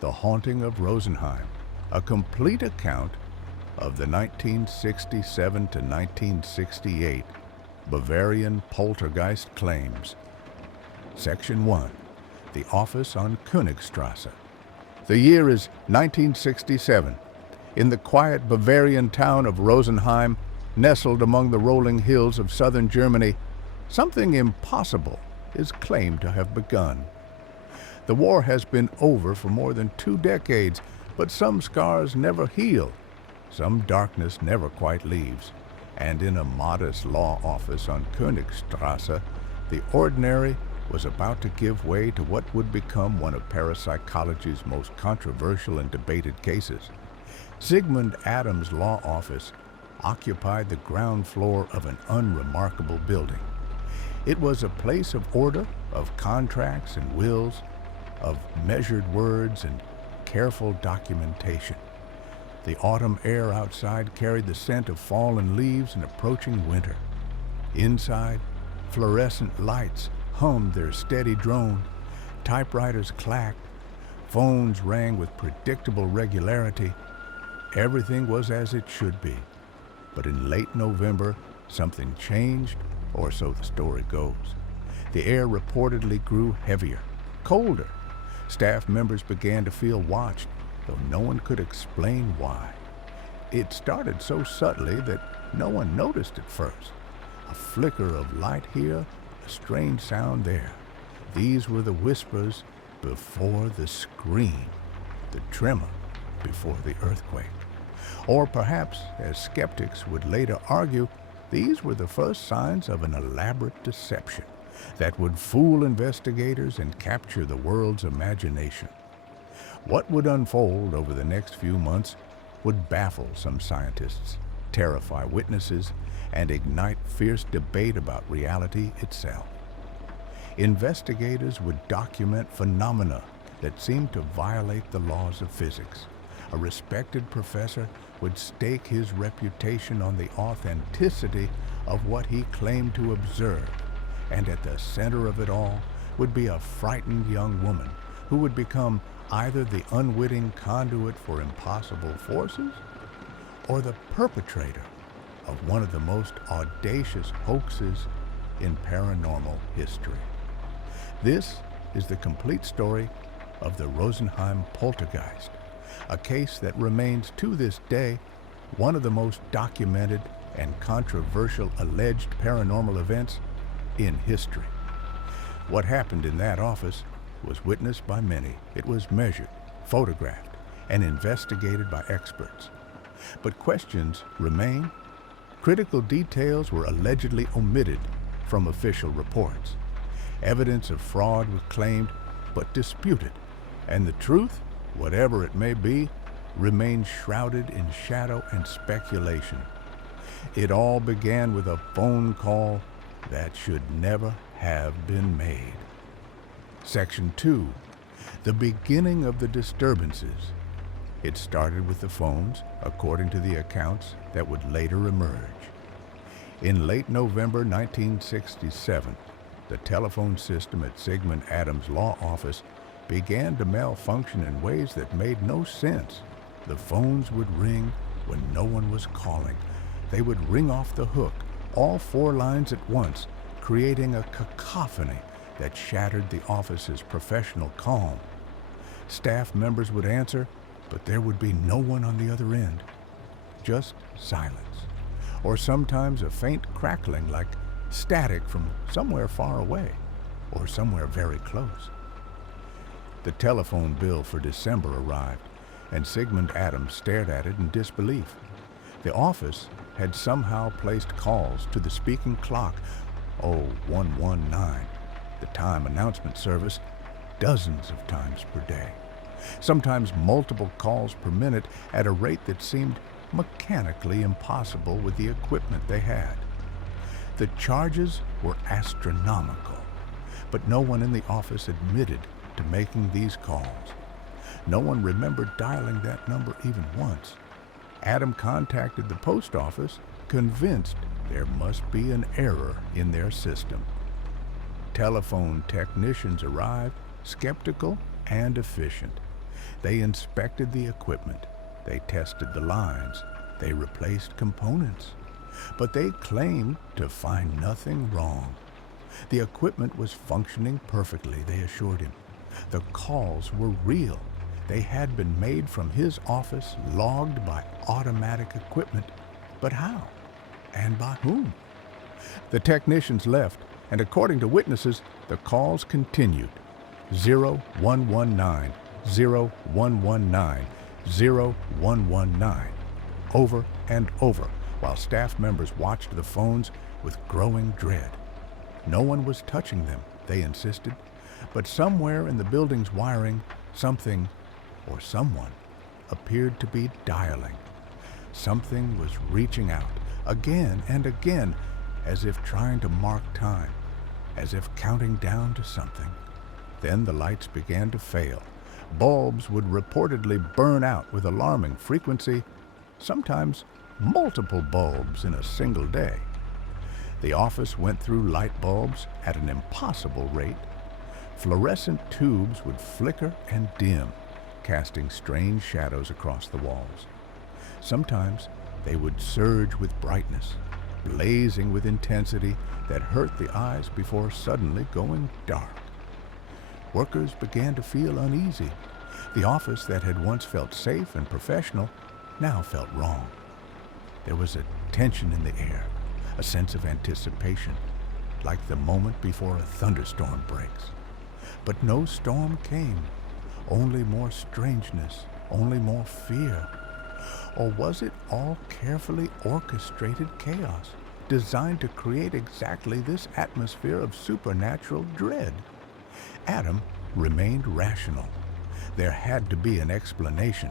The Haunting of Rosenheim, a complete account of the 1967 to 1968 Bavarian poltergeist claims. Section 1. The Office on Königstrasse. The year is 1967. In the quiet Bavarian town of Rosenheim, nestled among the rolling hills of southern Germany, something impossible is claimed to have begun. The war has been over for more than 2 decades, but some scars never heal. Some darkness never quite leaves. And in a modest law office on Königstrasse, the ordinary was about to give way to what would become one of parapsychology's most controversial and debated cases. Sigmund Adams' law office occupied the ground floor of an unremarkable building. It was a place of order, of contracts and wills, of measured words and careful documentation. The autumn air outside carried the scent of fallen leaves and approaching winter. Inside, fluorescent lights hummed their steady drone, typewriters clacked, phones rang with predictable regularity. Everything was as it should be. But in late November, something changed, or so the story goes. The air reportedly grew heavier, colder. Staff members began to feel watched, though no one could explain why. It started so subtly that no one noticed at first. A flicker of light here, a strange sound there. These were the whispers before the scream, the tremor before the earthquake. Or perhaps, as skeptics would later argue, these were the first signs of an elaborate deception that would fool investigators and capture the world's imagination. What would unfold over the next few months would baffle some scientists, terrify witnesses, and ignite fierce debate about reality itself. Investigators would document phenomena that seemed to violate the laws of physics. A respected professor would stake his reputation on the authenticity of what he claimed to observe, and at the center of it all would be a frightened young woman who would become either the unwitting conduit for impossible forces or the perpetrator of one of the most audacious hoaxes in paranormal history. This is the complete story of the Rosenheim poltergeist, a case that remains to this day one of the most documented and controversial alleged paranormal events in history. What happened in that office was witnessed by many. It was measured, photographed, and investigated by experts. But questions remain. Critical details were allegedly omitted from official reports. Evidence of fraud was claimed but disputed, and the truth, whatever it may be, remains shrouded in shadow and speculation. It all began with a phone call that should never have been made. Section 2. The beginning of the disturbances. It started with the phones, according to the accounts that would later emerge. In late November 1967, the telephone system at Sigmund Adams' law office began to malfunction in ways that made no sense. The phones would ring when no one was calling. They would ring off the hook, all 4 lines at once, creating a cacophony that shattered the office's professional calm. Staff members would answer, but there would be no one on the other end. Just silence, or sometimes a faint crackling like static from somewhere far away, or somewhere very close. The telephone bill for December arrived, and Sigmund Adams stared at it in disbelief. The office had somehow placed calls to the speaking clock, 119, the time announcement service, dozens of times per day. Sometimes multiple calls per minute at a rate that seemed mechanically impossible with the equipment they had. The charges were astronomical, but no one in the office admitted to making these calls. No one remembered dialing that number even once. Adam contacted the post office, convinced there must be an error in their system. Telephone technicians arrived, skeptical and efficient. They inspected the equipment. They tested the lines. They replaced components. But they claimed to find nothing wrong. The equipment was functioning perfectly, they assured him. The calls were real. They had been made from his office, logged by automatic equipment. But how? And by whom? The technicians left, and according to witnesses, the calls continued. 0119, 0119, 0119, over and over, while staff members watched the phones with growing dread. No one was touching them, they insisted, but somewhere in the building's wiring, something or someone appeared to be dialing. Something was reaching out again and again, as if trying to mark time, as if counting down to something. Then the lights began to fail. Bulbs would reportedly burn out with alarming frequency, sometimes multiple bulbs in a single day. The office went through light bulbs at an impossible rate. Fluorescent tubes would flicker and dim, casting strange shadows across the walls. Sometimes they would surge with brightness, blazing with intensity that hurt the eyes before suddenly going dark. Workers began to feel uneasy. The office that had once felt safe and professional now felt wrong. There was a tension in the air, a sense of anticipation, like the moment before a thunderstorm breaks. But no storm came, only more strangeness, only more fear. Or was it all carefully orchestrated chaos, designed to create exactly this atmosphere of supernatural dread? Adam remained rational. There had to be an explanation.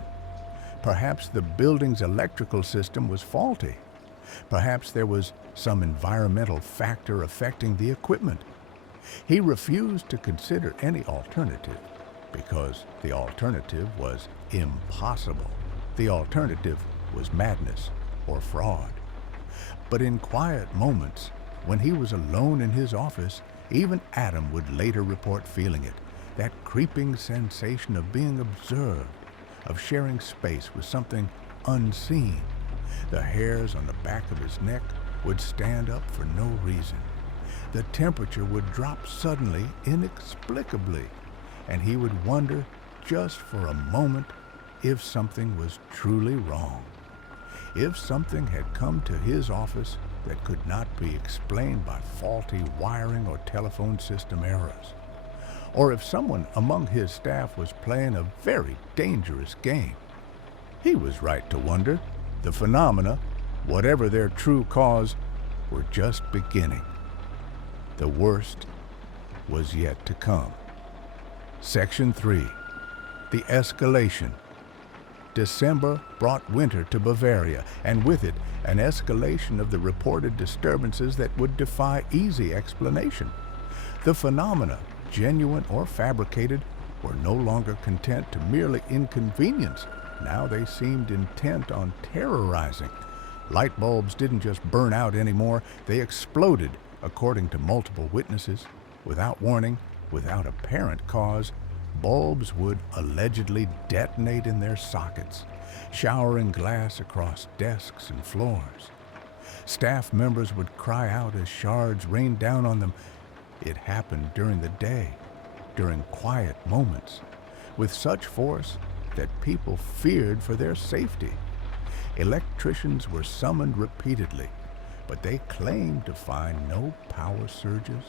Perhaps the building's electrical system was faulty. Perhaps there was some environmental factor affecting the equipment. He refused to consider any alternative because the alternative was impossible. The alternative was madness or fraud. But in quiet moments, when he was alone in his office, even Adam would later report feeling it, that creeping sensation of being observed, of sharing space with something unseen. The hairs on the back of his neck would stand up for no reason. The temperature would drop suddenly, inexplicably, and he would wonder, just for a moment, if something was truly wrong. If something had come to his office that could not be explained by faulty wiring or telephone system errors. Or if someone among his staff was playing a very dangerous game. He was right to wonder. The phenomena, whatever their true cause, were just beginning. The worst was yet to come. Section 3. The Escalation. December brought winter to Bavaria, and with it, an escalation of the reported disturbances that would defy easy explanation. The phenomena, genuine or fabricated, were no longer content to merely inconvenience. Now they seemed intent on terrorizing. Light bulbs didn't just burn out anymore, they exploded, according to multiple witnesses. Without warning, without apparent cause, bulbs would allegedly detonate in their sockets, showering glass across desks and floors. Staff members would cry out as shards rained down on them. It happened during the day, during quiet moments, with such force that people feared for their safety. Electricians were summoned repeatedly, but they claimed to find no power surges,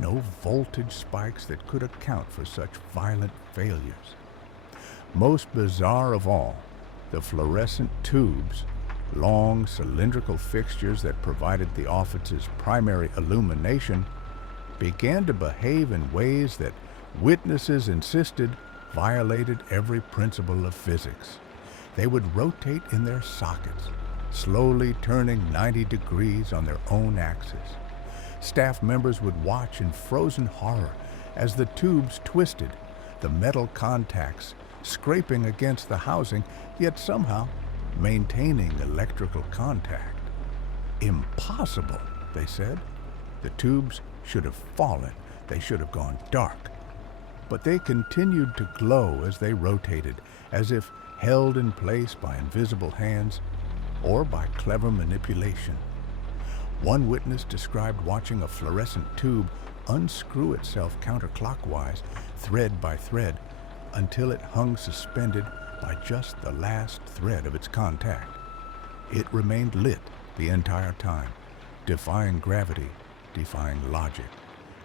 no voltage spikes that could account for such violent failures. Most bizarre of all, the fluorescent tubes, long cylindrical fixtures that provided the office's primary illumination, began to behave in ways that witnesses insisted violated every principle of physics. They would rotate in their sockets, slowly turning 90 degrees on their own axis. Staff members would watch in frozen horror as the tubes twisted, the metal contacts scraping against the housing, yet somehow maintaining electrical contact. Impossible, they said. The tubes should have fallen. They should have gone dark. but they continued to glow as they rotated, as if held in place by invisible hands or by clever manipulation. One witness described watching a fluorescent tube unscrew itself counterclockwise, thread by thread, until it hung suspended by just the last thread of its contact. It remained lit the entire time, defying gravity, defying logic,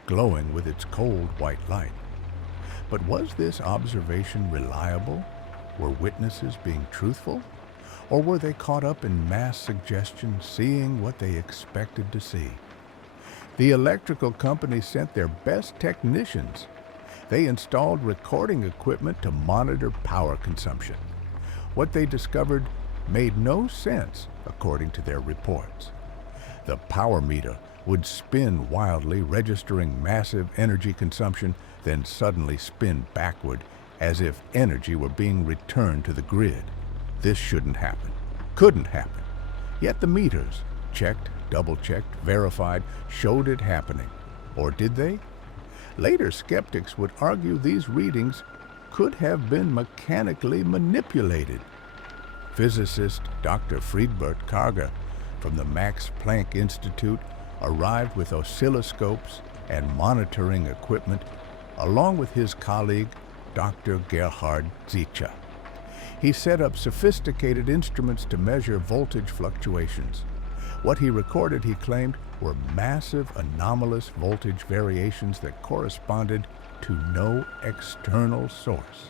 glowing with its cold white light. But was this observation reliable? Were witnesses being truthful? Or were they caught up in mass suggestion, seeing what they expected to see? The electrical company sent their best technicians. They installed recording equipment to monitor power consumption. What they discovered made no sense, according to their reports. The power meter would spin wildly, registering massive energy consumption, then suddenly spin backward, as if energy were being returned to the grid. This shouldn't happen, couldn't happen. Yet the meters, checked, double-checked, verified, showed it happening. Or did they? Later skeptics would argue these readings could have been mechanically manipulated. Physicist Dr. Friedbert Karger from the Max Planck Institute arrived with oscilloscopes and monitoring equipment, along with his colleague Dr. Gerhard Zicha. He set up sophisticated instruments to measure voltage fluctuations. What he recorded, he claimed, were massive anomalous voltage variations that corresponded to no external source.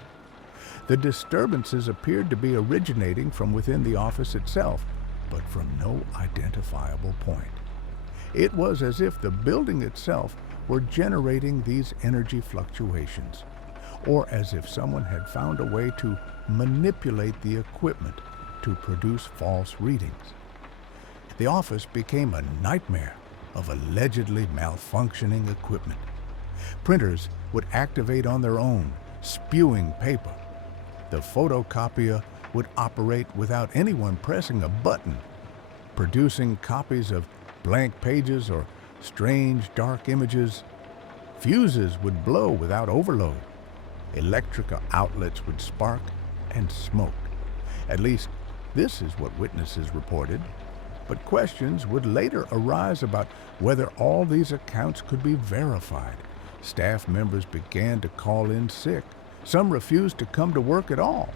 The disturbances appeared to be originating from within the office itself, but from no identifiable point. It was as if the building itself were generating these energy fluctuations, or as if someone had found a way to manipulate the equipment to produce false readings. The office became a nightmare of allegedly malfunctioning equipment. Printers would activate on their own, spewing paper. The photocopier would operate without anyone pressing a button, producing copies of blank pages or strange dark images. Fuses would blow without overload. Electrical outlets would spark and smoke. At least, this is what witnesses reported. But questions would later arise about whether all these accounts could be verified. Staff members began to call in sick. Some refused to come to work at all.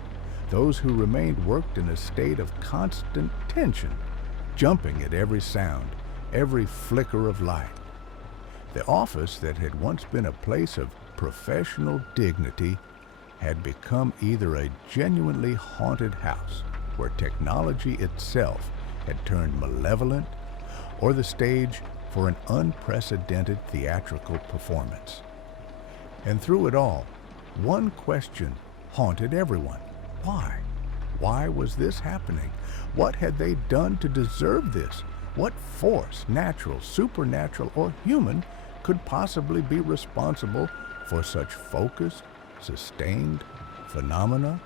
Those who remained worked in a state of constant tension, jumping at every sound, every flicker of light. The office that had once been a place of professional dignity had become either a genuinely haunted house where technology itself had turned malevolent, or the stage for an unprecedented theatrical performance. And through it all, one question haunted everyone. Why? Why was this happening? What had they done to deserve this? What force, natural, supernatural, or human, could possibly be responsible for such focused, sustained phenomena?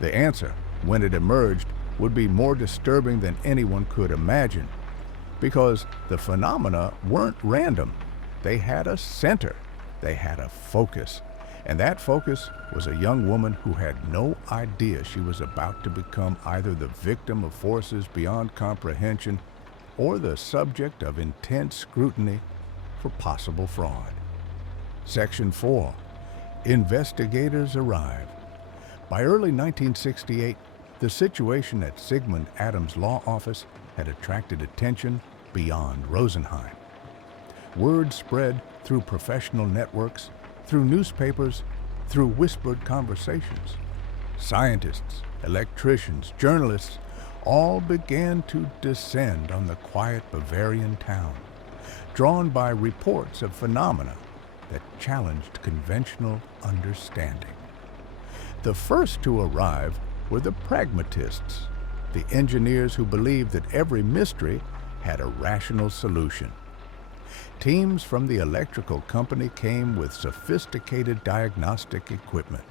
The answer, when it emerged, would be more disturbing than anyone could imagine, because the phenomena weren't random. They had a center, they had a focus, and that focus was a young woman who had no idea she was about to become either the victim of forces beyond comprehension or the subject of intense scrutiny for possible fraud. Section 4. Investigators arrive. By early 1968, the situation at Sigmund Adams' law office had attracted attention beyond Rosenheim. Word spread through professional networks, through newspapers, through whispered conversations. Scientists, electricians, journalists all began to descend on the quiet Bavarian town, drawn by reports of phenomena that challenged conventional understanding. The first to arrive were the pragmatists, the engineers who believed that every mystery had a rational solution. Teams from the electrical company came with sophisticated diagnostic equipment,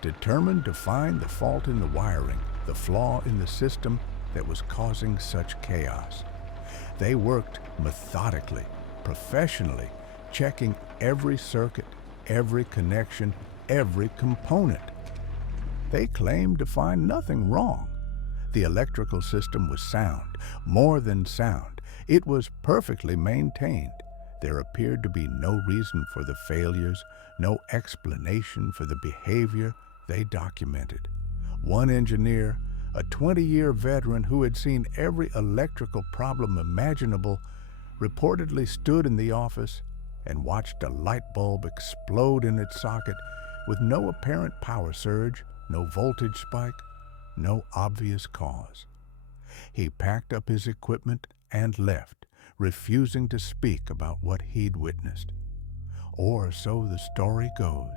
determined to find the fault in the wiring, the flaw in the system that was causing such chaos. They worked methodically, professionally, checking every circuit, every connection, every component. They claimed to find nothing wrong. The electrical system was sound, more than sound. It was perfectly maintained. There appeared to be no reason for the failures, no explanation for the behavior they documented. One engineer, a 20-year veteran who had seen every electrical problem imaginable, reportedly stood in the office and watched a light bulb explode in its socket with no apparent power surge, no voltage spike, no obvious cause. He packed up his equipment and left, refusing to speak about what he'd witnessed. Or so the story goes.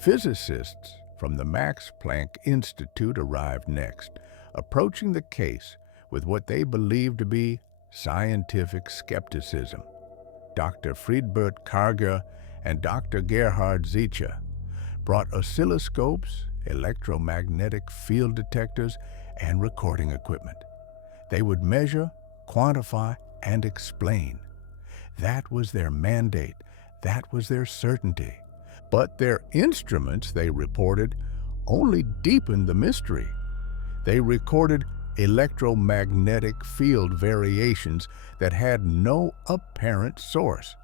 Physicists from the Max Planck Institute arrived next, approaching the case with what they believed to be scientific skepticism. Dr. Friedbert Karger and Dr. Gerhard Zicha brought oscilloscopes, electromagnetic field detectors, and recording equipment. They would measure, quantify, and explain. That was their mandate. That was their certainty. But their instruments, they reported, only deepened the mystery. They recorded electromagnetic field variations that had no apparent source.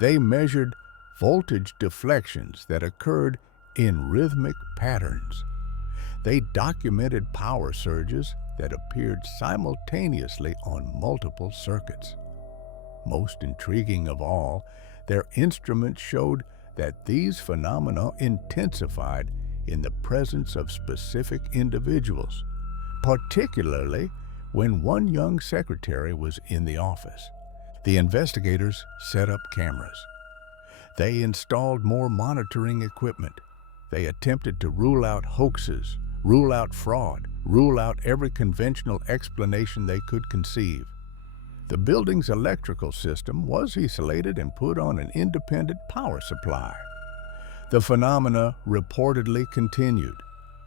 They measured voltage deflections that occurred in rhythmic patterns. They documented power surges that appeared simultaneously on multiple circuits. Most intriguing of all, their instruments showed that these phenomena intensified in the presence of specific individuals, particularly when one young secretary was in the office. The investigators set up cameras. They installed more monitoring equipment. They attempted to rule out hoaxes, rule out fraud, rule out every conventional explanation they could conceive. The building's electrical system was isolated and put on an independent power supply. The phenomena reportedly continued.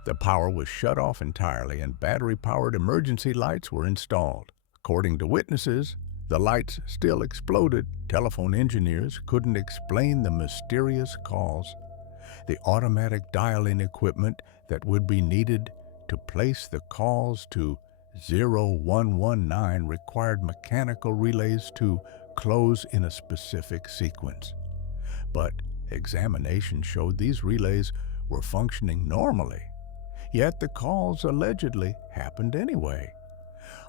The power was shut off entirely and battery-powered emergency lights were installed. According to witnesses, the lights still exploded. Telephone engineers couldn't explain the mysterious cause. The automatic dialing equipment that would be needed to place the calls to 0119 required mechanical relays to close in a specific sequence. But examination showed these relays were functioning normally, yet the calls allegedly happened anyway.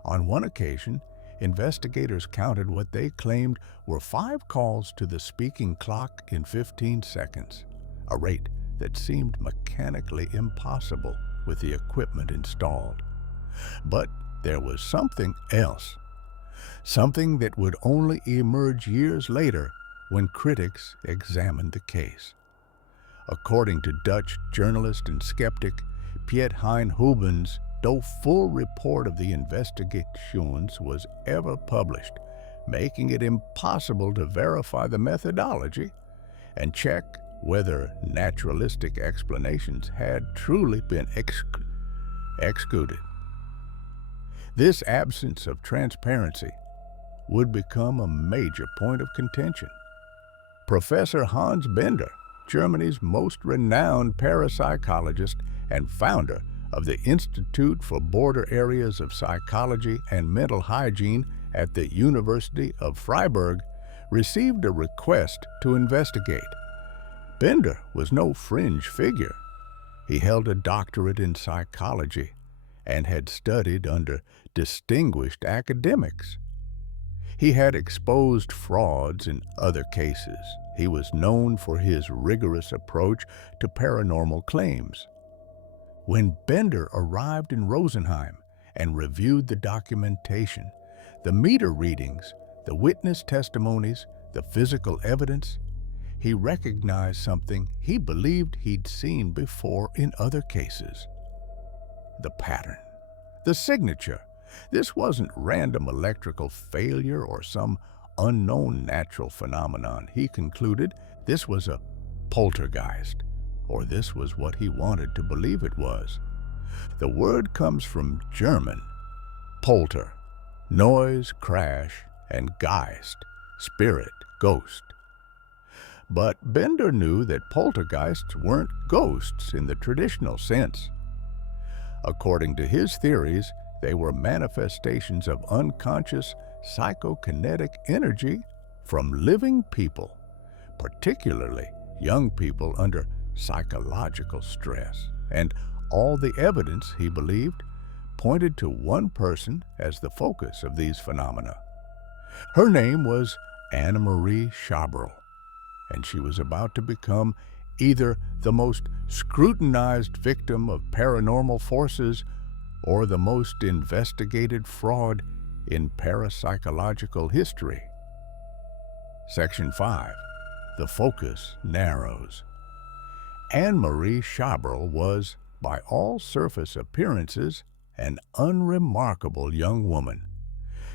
On one occasion, investigators counted what they claimed were 5 calls to the speaking clock in 15 seconds, a rate that seemed mechanically impossible with the equipment installed. But there was something else, something that would only emerge years later when critics examined the case. According to Dutch journalist and skeptic Piet Hein Hubens, no full report of the investigations was ever published, making it impossible to verify the methodology and check whether naturalistic explanations had truly been excluded. This absence of transparency would become a major point of contention. Professor Hans Bender, Germany's most renowned parapsychologist and founder of the Institute for Border Areas of Psychology and Mental Hygiene at the University of Freiburg, received a request to investigate. Bender was no fringe figure. He held a doctorate in psychology and had studied under distinguished academics. He had exposed frauds in other cases. He was known for his rigorous approach to paranormal claims. When Bender arrived in Rosenheim and reviewed the documentation, the meter readings, the witness testimonies, the physical evidence, he recognized something he believed he'd seen before in other cases. The pattern, the signature. This wasn't random electrical failure or some unknown natural phenomenon. He concluded this was a poltergeist, or this was what he wanted to believe it was. The word comes from German, polter, noise, crash, and geist, spirit, ghost. But Bender knew that poltergeists weren't ghosts in the traditional sense. According to his theories, they were manifestations of unconscious psychokinetic energy from living people, particularly young people under psychological stress. And all the evidence, he believed, pointed to one person as the focus of these phenomena. Her name was Anna Marie Chabrol, and she was about to become either the most scrutinized victim of paranormal forces or the most investigated fraud in parapsychological history. Section 5. The focus narrows. Anne-Marie Chabrol was, by all surface appearances, an unremarkable young woman.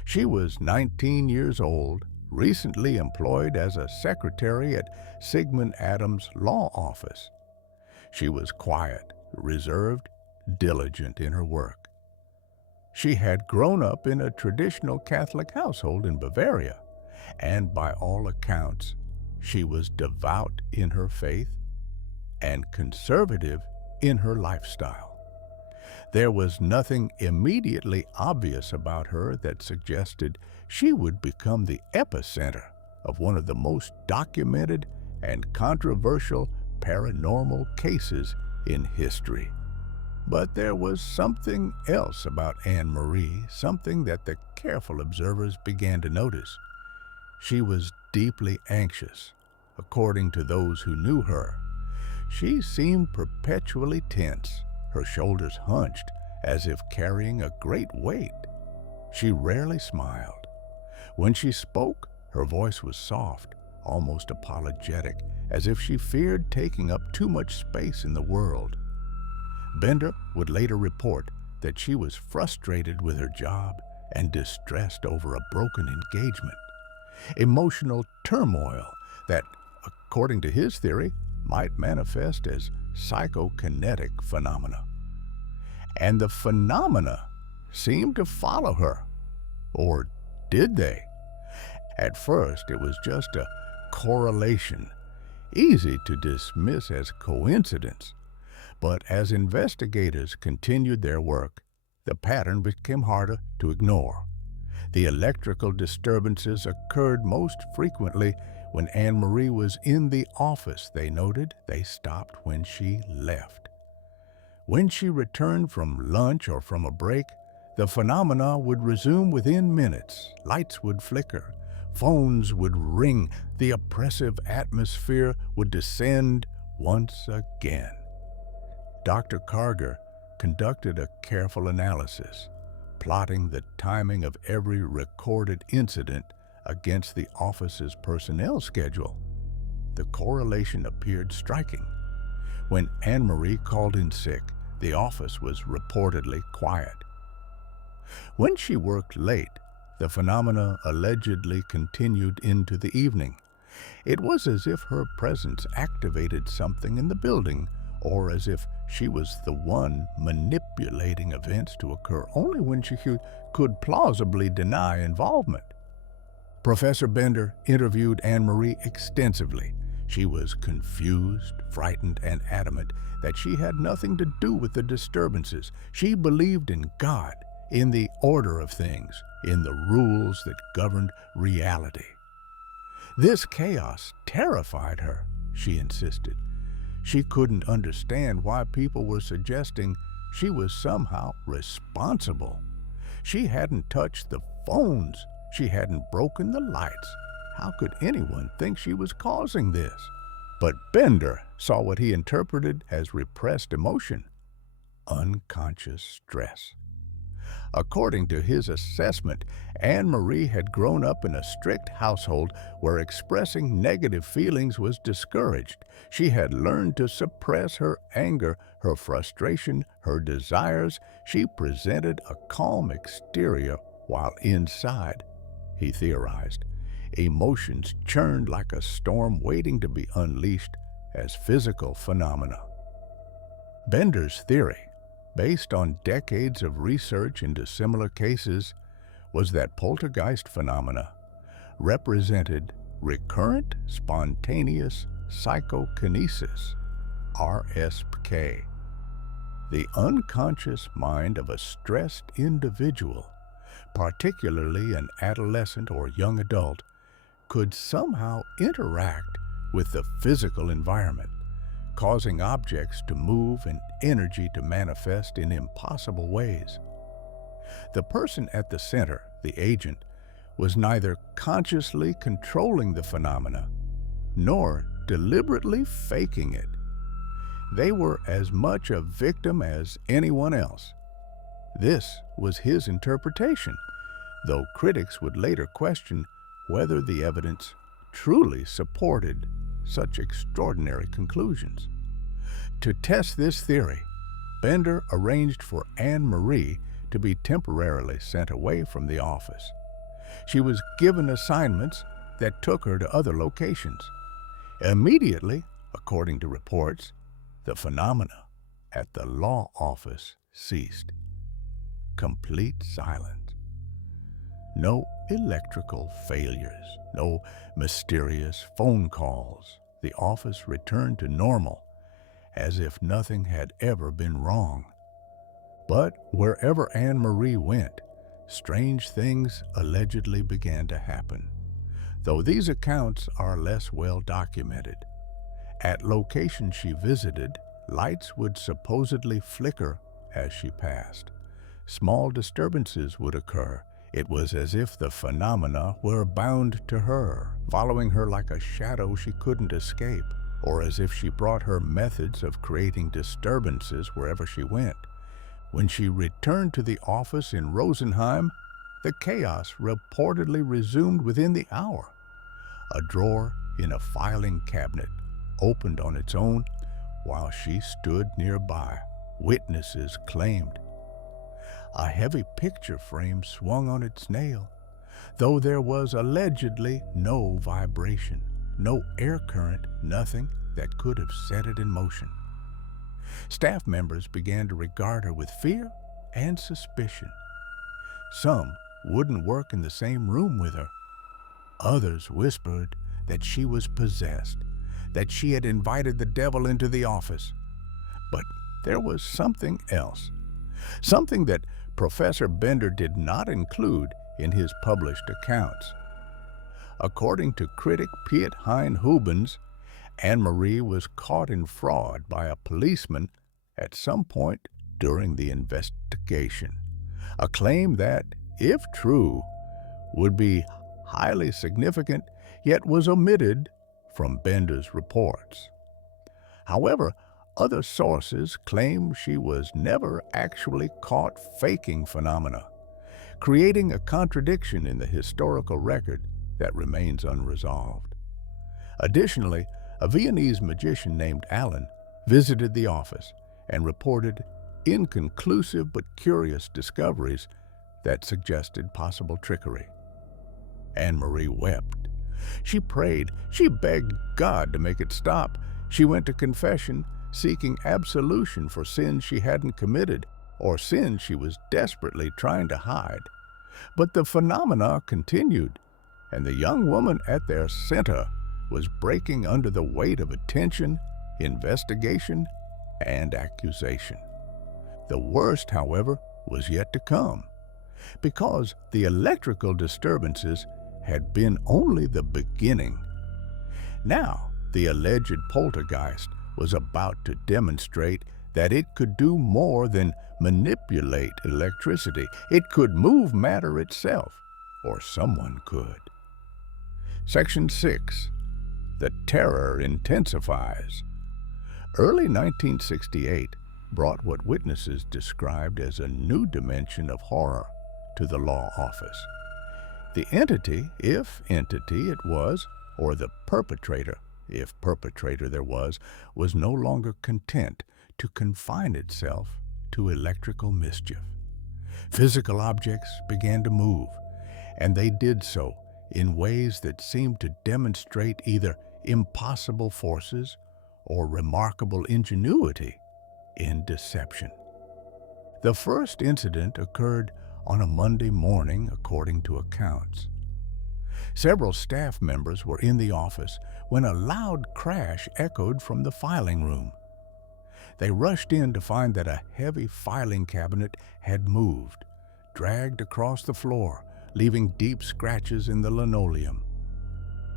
She was 19 years old, recently employed as a secretary at Sigmund Adams' law office. She was quiet, reserved, diligent in her work. She had grown up in a traditional Catholic household in Bavaria, and by all accounts, she was devout in her faith and conservative in her lifestyle. There was nothing immediately obvious about her that suggested she would become the epicenter of one of the most documented and controversial paranormal cases in history. But there was something else about Anne-Marie, something that the careful observers began to notice. She was deeply anxious, according to those who knew her. She seemed perpetually tense, her shoulders hunched as if carrying a great weight. She rarely smiled. When she spoke, her voice was soft, almost apologetic, as if she feared taking up too much space in the world. Bender would later report that she was frustrated with her job and distressed over a broken engagement. Emotional turmoil that, according to his theory, might manifest as psychokinetic phenomena. And the phenomena seemed to follow her. Or did they? At first, it was just a correlation, easy to dismiss as coincidence. But as investigators continued their work, the pattern became harder to ignore. The electrical disturbances occurred most frequently when Anne-Marie was in the office, they noted. They stopped when she left. When she returned from lunch or from a break, the phenomena would resume within minutes. Lights would flicker, phones would ring, the oppressive atmosphere would descend once again. Dr. Karger conducted a careful analysis, plotting the timing of every recorded incident against the office's personnel schedule. The correlation appeared striking. When Anne-Marie called in sick, the office was reportedly quiet. When she worked late, the phenomena allegedly continued into the evening. It was as if her presence activated something in the building, or as if she was the one manipulating events to occur only when she could plausibly deny involvement. Professor Bender interviewed Anne-Marie extensively. She was confused, frightened, and adamant that she had nothing to do with the disturbances. She believed in God, in the order of things, in the rules that governed reality. This chaos terrified her, she insisted. She couldn't understand why people were suggesting she was somehow responsible. She hadn't touched the phones. She hadn't broken the lights. How could anyone think she was causing this? But Bender saw what he interpreted as repressed emotion, unconscious stress. According to his assessment, Anne-Marie had grown up in a strict household where expressing negative feelings was discouraged. She had learned to suppress her anger, her frustration, her desires. She presented a calm exterior while inside, he theorized, emotions churned like a storm waiting to be unleashed as physical phenomena. Bender's theory, based on decades of research into similar cases, was that poltergeist phenomena represented recurrent spontaneous psychokinesis, RSK. The unconscious mind of a stressed individual, particularly an adolescent or young adult, could somehow interact with the physical environment, causing objects to move and energy to manifest in impossible ways. The person at the center, the agent, was neither consciously controlling the phenomena nor deliberately faking it. They were as much a victim as anyone else. This was his interpretation, though critics would later question whether the evidence truly supported such extraordinary conclusions. To test this theory, Bender arranged for Anne Marie to be temporarily sent away from the office. She was given assignments that took her to other locations. Immediately, according to reports, the phenomena at the law office ceased. Complete silence. No electrical failures, no mysterious phone calls. The office returned to normal, as if nothing had ever been wrong. But wherever Anne Marie went, strange things allegedly began to happen, though these accounts are less well documented. At locations she visited, lights would supposedly flicker as she passed. Small disturbances would occur. It was as if the phenomena were bound to her, following her like a shadow she couldn't escape, or as if she brought her methods of creating disturbances wherever she went. When she returned to the office in Rosenheim, the chaos reportedly resumed within the hour. A drawer in a filing cabinet opened on its own while she stood nearby, witnesses claimed. A heavy picture frame swung on its nail, though there was allegedly no vibration, no air current, nothing that could have set it in motion. Staff members began to regard her with fear and suspicion. Some wouldn't work in the same room with her. Others whispered that she was possessed, that she had invited the devil into the office. But there was something else, something that Professor Bender did not include in his published accounts. According to critic Piet Hein Hubens, Anne Marie was caught in fraud by a policeman at some point during the investigation, a claim that, if true, would be highly significant, yet was omitted from Bender's reports. However, other sources claim she was never actually caught faking phenomena, creating a contradiction in the historical record that remains unresolved. Additionally, a Viennese magician named Alan visited the office and reported inconclusive but curious discoveries that suggested possible trickery. Anne Marie wept. She prayed. She begged God to make it stop. She went to confession, seeking absolution for sins she hadn't committed or sins she was desperately trying to hide. But the phenomena continued, and the young woman at their center was breaking under the weight of attention, investigation, and accusation. The worst, however, was yet to come, because the electrical disturbances had been only the beginning. Now, the alleged poltergeist was about to demonstrate that it could do more than manipulate electricity. It could move matter itself, or someone could. Section 6. The terror intensifies. Early 1968 brought what witnesses described as a new dimension of horror to the law office. The entity, if entity it was, or the perpetrator, if perpetrator there was no longer content to confine itself to electrical mischief. Physical objects began to move, and they did so in ways that seemed to demonstrate either impossible forces or remarkable ingenuity in deception. The first incident occurred on a Monday morning, according to accounts. Several staff members were in the office when a loud crash echoed from the filing room. They rushed in to find that a heavy filing cabinet had moved, dragged across the floor, leaving deep scratches in the linoleum.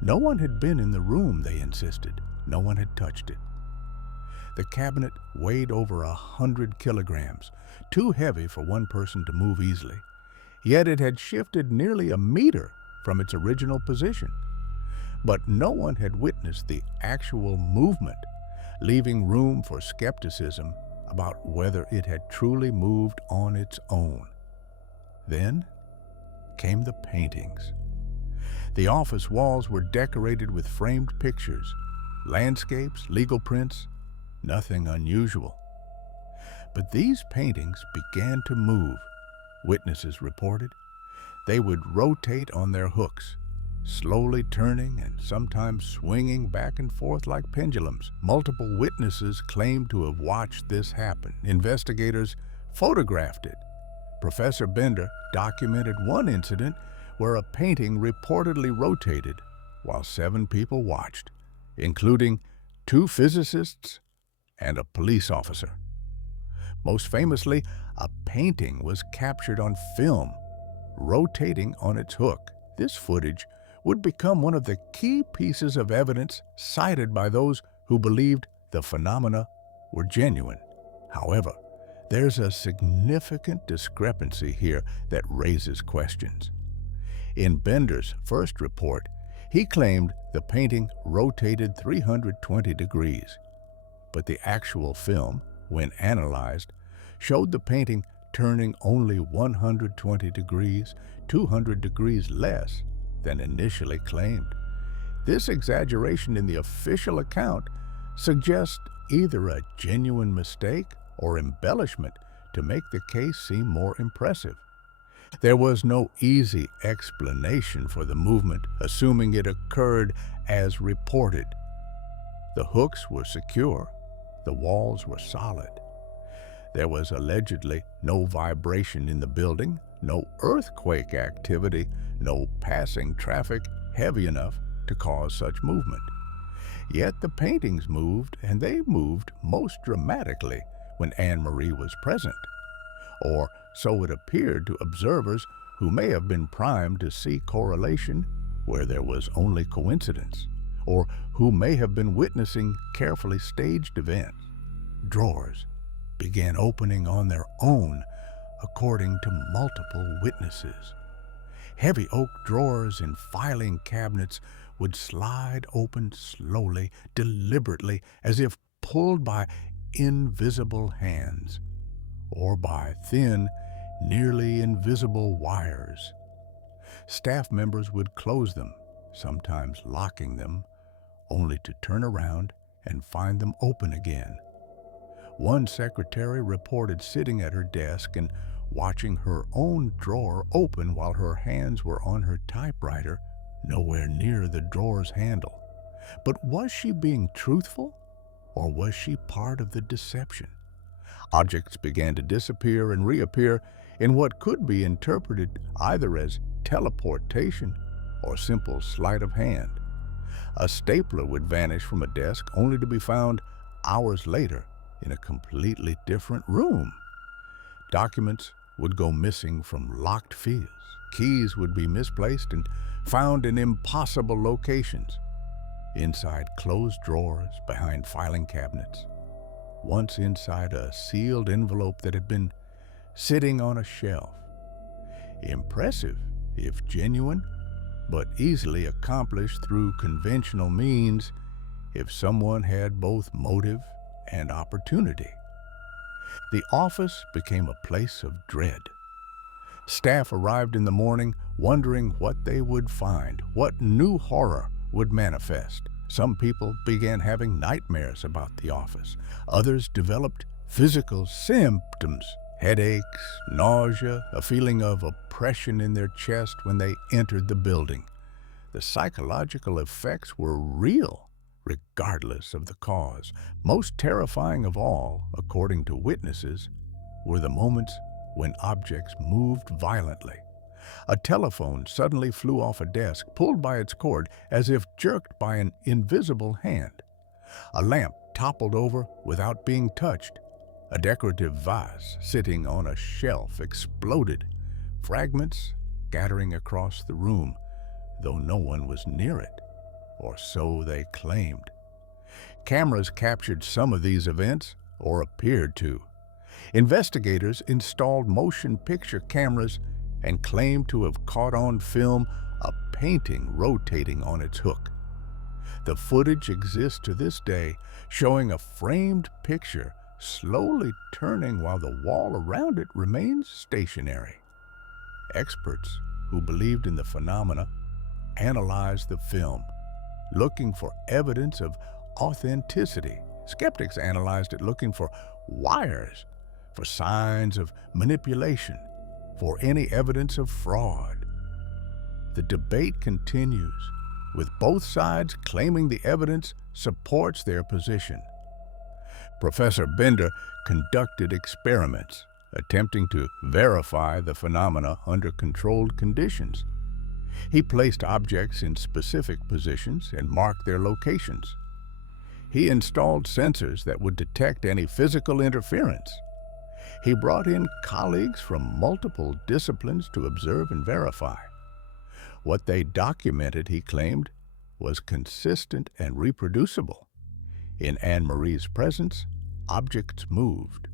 No one had been in the room, they insisted. No one had touched it. The cabinet weighed over 100 kilograms, too heavy for one person to move easily. Yet it had shifted nearly a meter from its original position. But no one had witnessed the actual movement, leaving room for skepticism about whether it had truly moved on its own. Then came the paintings. The office walls were decorated with framed pictures, landscapes, legal prints, nothing unusual. But these paintings began to move, witnesses reported. They would rotate on their hooks, slowly turning and sometimes swinging back and forth like pendulums. Multiple witnesses claimed to have watched this happen. Investigators photographed it. Professor Bender documented one incident where a painting reportedly rotated while 7 people watched, including 2 physicists and a police officer. Most famously, a painting was captured on film, rotating on its hook. This footage would become one of the key pieces of evidence cited by those who believed the phenomena were genuine. However, there's a significant discrepancy here that raises questions. In Bender's first report, he claimed the painting rotated 320 degrees, but the actual film, when analyzed, showed the painting turning only 120 degrees, 200 degrees less than initially claimed. This exaggeration in the official account suggests either a genuine mistake or embellishment to make the case seem more impressive. There was no easy explanation for the movement, assuming it occurred as reported. The hooks were secure, the walls were solid. There was allegedly no vibration in the building, no earthquake activity, no passing traffic heavy enough to cause such movement. Yet the paintings moved, and they moved most dramatically when Anne-Marie was present. Or so it appeared to observers who may have been primed to see correlation where there was only coincidence, or who may have been witnessing carefully staged events. Drawers began opening on their own, according to multiple witnesses. Heavy oak drawers in filing cabinets would slide open slowly, deliberately, as if pulled by invisible hands or by thin, nearly invisible wires. Staff members would close them, sometimes locking them, only to turn around and find them open again. One secretary reported sitting at her desk and watching her own drawer open while her hands were on her typewriter, nowhere near the drawer's handle. But was she being truthful, or was she part of the deception? Objects began to disappear and reappear in what could be interpreted either as teleportation or simple sleight of hand. A stapler would vanish from a desk only to be found hours later in a completely different room. Documents would go missing from locked files. Keys would be misplaced and found in impossible locations, inside closed drawers, behind filing cabinets, once inside a sealed envelope that had been sitting on a shelf. Impressive, if genuine, but easily accomplished through conventional means if someone had both motive and opportunity. The office became a place of dread. Staff arrived in the morning wondering what they would find, what new horror would manifest. Some people began having nightmares about the office. Others developed physical symptoms, headaches, nausea, a feeling of oppression in their chest when they entered the building. The psychological effects were real, regardless of the cause. Most terrifying of all, according to witnesses, were the moments when objects moved violently, A telephone suddenly flew off a desk, pulled by its cord as if jerked by an invisible hand. A lamp toppled over without being touched. A decorative vase sitting on a shelf exploded, fragments scattering across the room, though no one was near it, or so they claimed. Cameras captured some of these events, or appeared to. Investigators installed motion picture cameras and claimed to have caught on film a painting rotating on its hook. The footage exists to this day, showing a framed picture slowly turning while the wall around it remains stationary. Experts who believed in the phenomena analyzed the film, looking for evidence of authenticity. Skeptics analyzed it looking for wires, for signs of manipulation, for any evidence of fraud. The debate continues, with both sides claiming the evidence supports their position. Professor Bender conducted experiments, attempting to verify the phenomena under controlled conditions. He placed objects in specific positions and marked their locations. He installed sensors that would detect any physical interference. He brought in colleagues from multiple disciplines to observe and verify. What they documented, he claimed, was consistent and reproducible. In Anne-Marie's presence, objects moved.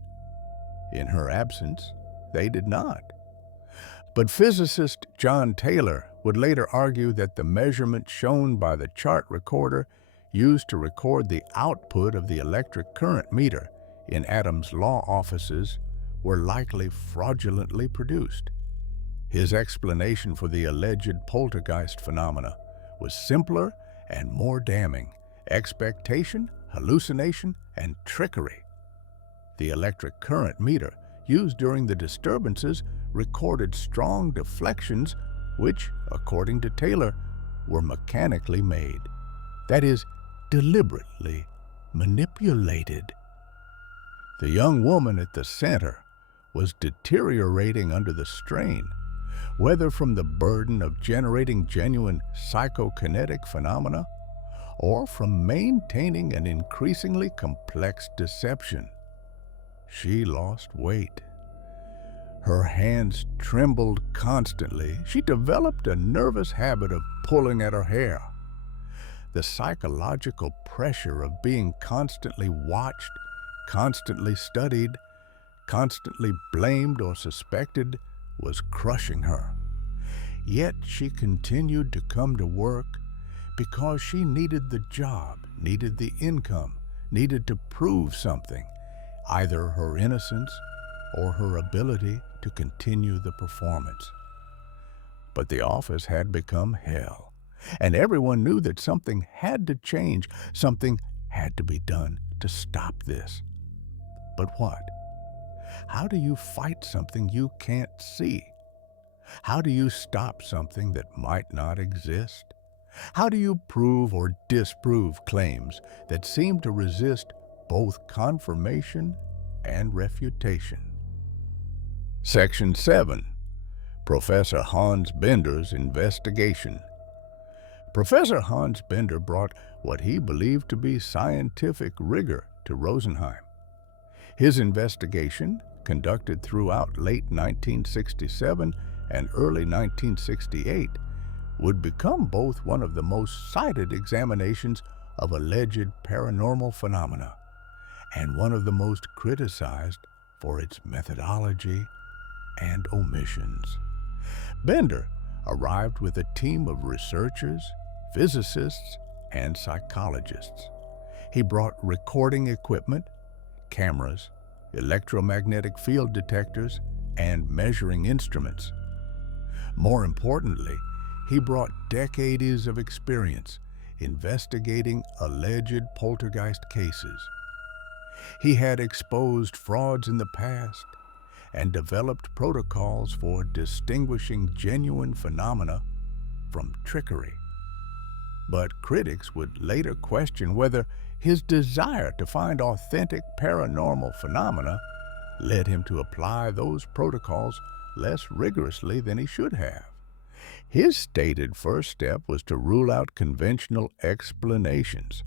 In her absence, they did not. But physicist John Taylor would later argue that the measurements shown by the chart recorder used to record the output of the electric current meter in Adams' law offices were likely fraudulently produced. His explanation for the alleged poltergeist phenomena was simpler and more damning: expectation, hallucination, and trickery. The electric current meter used during the disturbances recorded strong deflections which, according to Taylor, were mechanically made. That is, deliberately manipulated. The young woman at the center was deteriorating under the strain, whether from the burden of generating genuine psychokinetic phenomena or from maintaining an increasingly complex deception. She lost weight. Her hands trembled constantly. She developed a nervous habit of pulling at her hair. The psychological pressure of being constantly watched, constantly studied, constantly blamed or suspected was crushing her. Yet she continued to come to work because she needed the job, needed the income, needed to prove something, either her innocence or her ability to continue the performance. But the office had become hell, and everyone knew that something had to change, something had to be done to stop this. But what? How do you fight something you can't see? How do you stop something that might not exist? How do you prove or disprove claims that seem to resist both confirmation and refutation? Section 7. Professor Hans Bender's investigation. Professor Hans Bender brought what he believed to be scientific rigor to Rosenheim. His investigation, conducted throughout late 1967 and early 1968, would become both one of the most cited examinations of alleged paranormal phenomena and one of the most criticized for its methodology and omissions. Bender arrived with a team of researchers, physicists, and psychologists. He brought recording equipment, cameras, electromagnetic field detectors, and measuring instruments. More importantly, he brought decades of experience investigating alleged poltergeist cases. He had exposed frauds in the past and developed protocols for distinguishing genuine phenomena from trickery. But critics would later question whether his desire to find authentic paranormal phenomena led him to apply those protocols less rigorously than he should have. His stated first step was to rule out conventional explanations.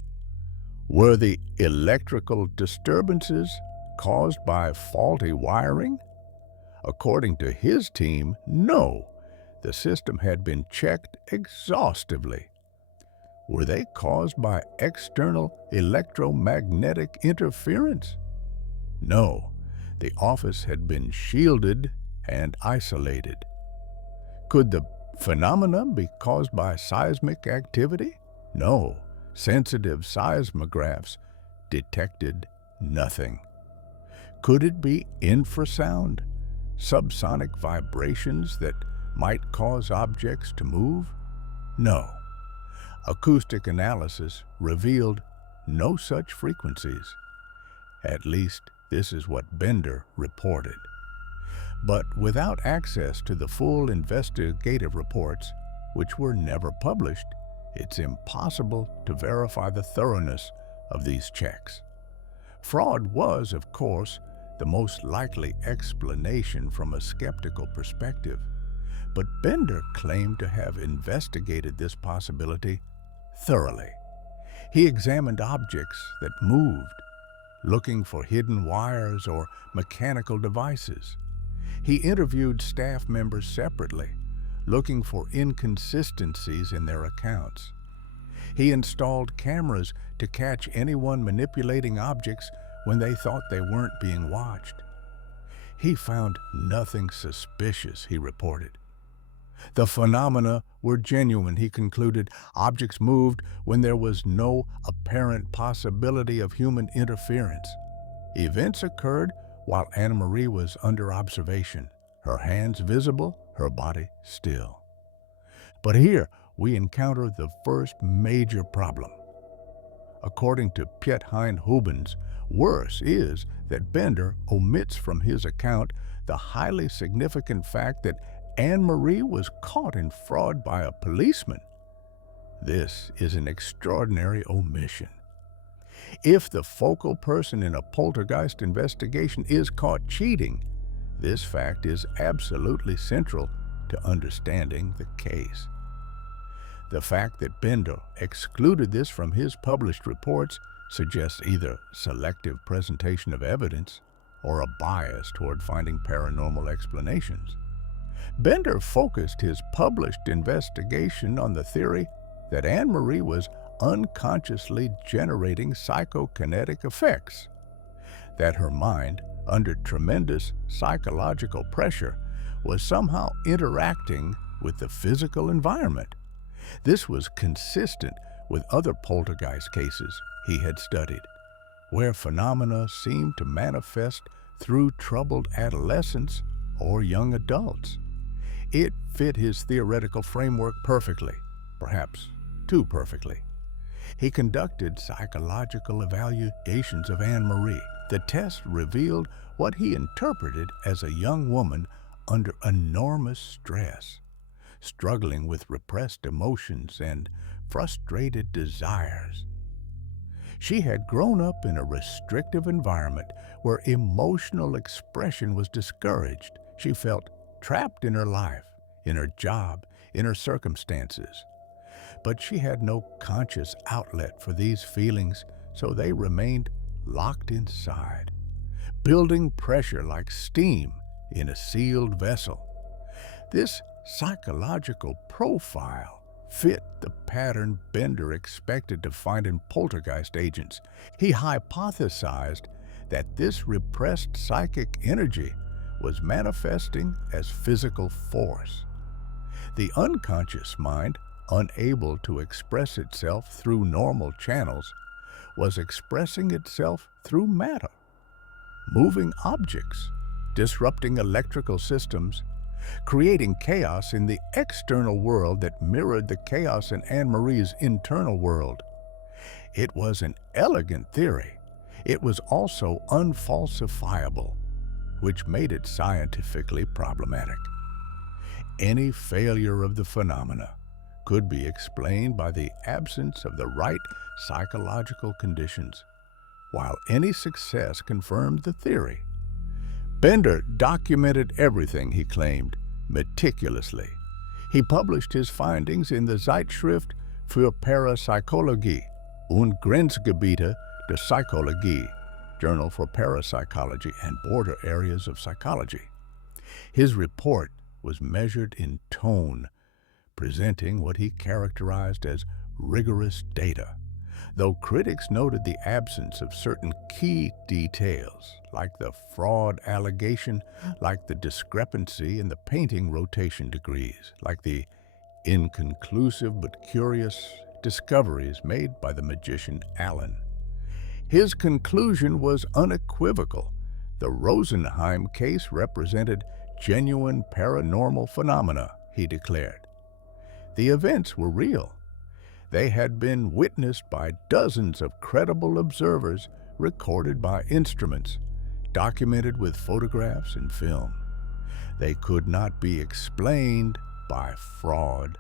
Were the electrical disturbances caused by faulty wiring? According to his team, no. The system had been checked exhaustively. Were they caused by external electromagnetic interference? No. The office had been shielded and isolated. Could the phenomena be caused by seismic activity? No. Sensitive seismographs detected nothing. Could it be infrasound? Subsonic vibrations that might cause objects to move? No. Acoustic analysis revealed no such frequencies. At least, this is what Bender reported. But without access to the full investigative reports, which were never published, it's impossible to verify the thoroughness of these checks. Fraud was, of course, the most likely explanation from a skeptical perspective, but Bender claimed to have investigated this possibility thoroughly. He examined objects that moved, looking for hidden wires or mechanical devices. He interviewed staff members separately, looking for inconsistencies in their accounts. He installed cameras to catch anyone manipulating objects when they thought they weren't being watched. He found nothing suspicious, he reported. The phenomena were genuine, he concluded. Objects moved when there was no apparent possibility of human interference. Events occurred while Anna Marie was under observation, her hands visible, her body still. But here we encounter the first major problem. According to Piet-Hein Hubens, worse is that Bender omits from his account the highly significant fact that Anne-Marie was caught in fraud by a policeman. This is an extraordinary omission. If the focal person in a poltergeist investigation is caught cheating, this fact is absolutely central to understanding the case. The fact that Bender excluded this from his published reports suggests either selective presentation of evidence or a bias toward finding paranormal explanations. Bender focused his published investigation on the theory that Anne-Marie was unconsciously generating psychokinetic effects, that her mind, under tremendous psychological pressure, was somehow interacting with the physical environment. This was consistent with other poltergeist cases he had studied, where phenomena seemed to manifest through troubled adolescents or young adults. It fit his theoretical framework perfectly, perhaps too perfectly. He conducted psychological evaluations of Anne-Marie. The test revealed what he interpreted as a young woman under enormous stress, struggling with repressed emotions and frustrated desires. She had grown up in a restrictive environment where emotional expression was discouraged. She felt trapped in her life, in her job, in her circumstances. But she had no conscious outlet for these feelings, so they remained locked inside, building pressure like steam in a sealed vessel. This psychological profile fit the pattern Bender expected to find in poltergeist agents. He hypothesized that this repressed psychic energy was manifesting as physical force. The unconscious mind, unable to express itself through normal channels, was expressing itself through matter, moving objects, disrupting electrical systems, creating chaos in the external world that mirrored the chaos in Anne-Marie's internal world. It was an elegant theory. It was also unfalsifiable, which made it scientifically problematic. Any failure of the phenomena could be explained by the absence of the right psychological conditions, while any success confirmed the theory. Bender documented everything, he claimed, meticulously. He published his findings in the Zeitschrift für Parapsychologie und Grenzgebiete der Psychologie, Journal for Parapsychology and Border Areas of Psychology. His report was measured in tone, presenting what he characterized as rigorous data, though critics noted the absence of certain key details, like the fraud allegation, like the discrepancy in the painting rotation degrees, like the inconclusive but curious discoveries made by the magician Allen. His conclusion was unequivocal. The Rosenheim case represented genuine paranormal phenomena, he declared. The events were real. They had been witnessed by dozens of credible observers, recorded by instruments, documented with photographs and film. They could not be explained by fraud,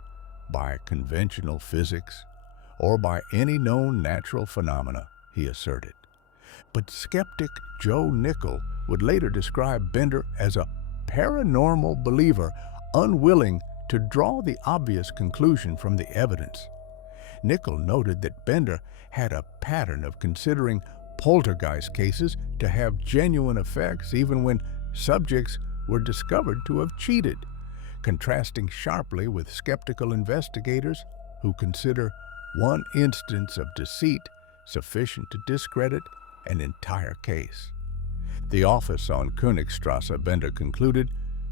by conventional physics, or by any known natural phenomena, he asserted. But skeptic Joe Nickell would later describe Bender as a paranormal believer, unwilling to draw the obvious conclusion from the evidence. Nickell noted that Bender had a pattern of considering poltergeist cases to have genuine effects even when subjects were discovered to have cheated, contrasting sharply with skeptical investigators who consider one instance of deceit sufficient to discredit an entire case. The office on Königstrasse, Bender concluded,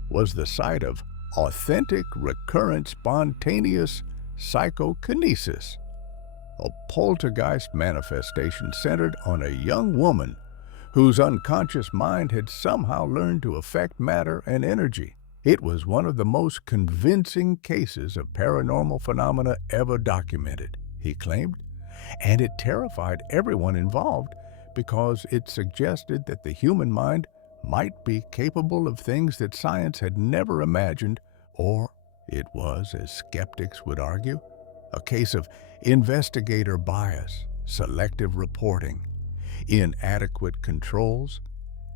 was the site of authentic, recurrent, spontaneous psychokinesis, a poltergeist manifestation centered on a young woman whose unconscious mind had somehow learned to affect matter and energy. It was one of the most convincing cases of paranormal phenomena ever documented, he claimed, and it terrified everyone involved because it suggested that the human mind might be capable of things that science had never imagined, or it was, as skeptics would argue, a case of investigator bias, selective reporting, inadequate controls,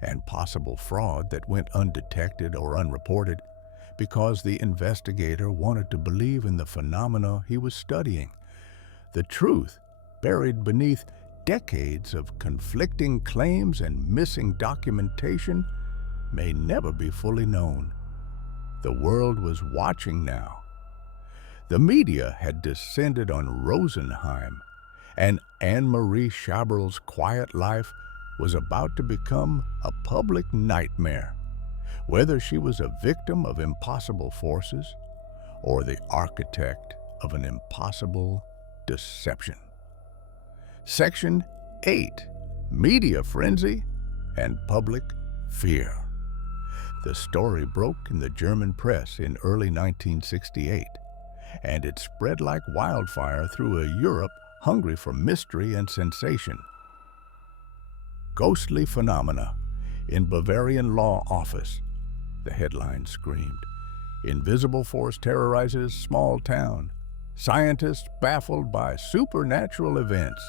and possible fraud that went undetected or unreported because the investigator wanted to believe in the phenomena he was studying. The truth, buried beneath decades of conflicting claims and missing documentation, may never be fully known. The world was watching now. The media had descended on Rosenheim, and Anne-Marie Chabrol's quiet life was about to become a public nightmare, whether she was a victim of impossible forces or the architect of an impossible deception. Section 8. Media Frenzy and Public Fear. The story broke in the German press in early 1968, and it spread like wildfire through a Europe hungry for mystery and sensation. Ghostly phenomena in Bavarian law office, the headline screamed. Invisible force terrorizes small town. Scientists baffled by supernatural events.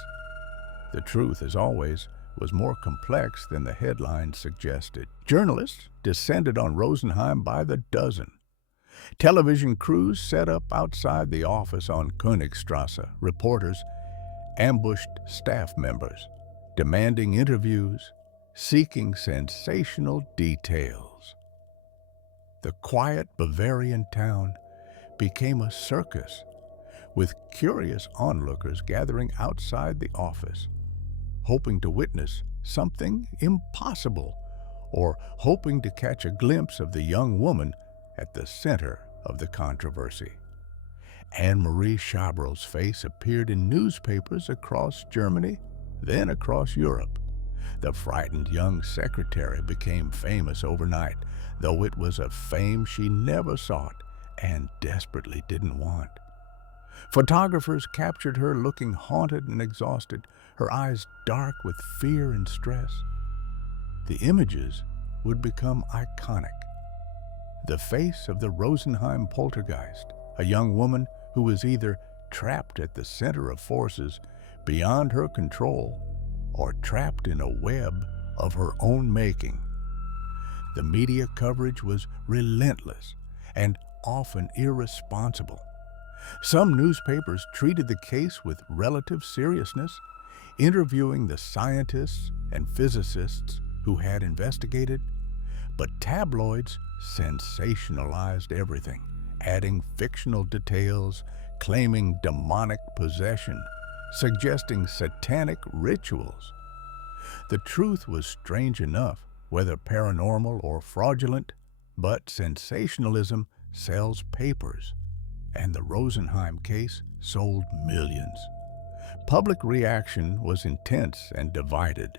The truth, as always, was more complex than the headline suggested. Journalists descended on Rosenheim by the dozen. Television crews set up outside the office on Königstrasse. Reporters ambushed staff members, demanding interviews, seeking sensational details. The quiet Bavarian town became a circus, with curious onlookers gathering outside the office, hoping to witness something impossible, or hoping to catch a glimpse of the young woman at the center of the controversy. Anne-Marie Chabrol's face appeared in newspapers across Germany, then across Europe. The frightened young secretary became famous overnight, though it was a fame she never sought and desperately didn't want. Photographers captured her looking haunted and exhausted, her eyes dark with fear and stress. The images would become iconic. The face of the Rosenheim poltergeist, a young woman who was either trapped at the center of forces beyond her control or trapped in a web of her own making. the media coverage was relentless and often irresponsible. Some newspapers treated the case with relative seriousness, interviewing the scientists and physicists who had investigated, but tabloids sensationalized everything, adding fictional details, claiming demonic possession, suggesting satanic rituals. The truth was strange enough, whether paranormal or fraudulent, but sensationalism sells papers, and the Rosenheim case sold millions. Public reaction was intense and divided.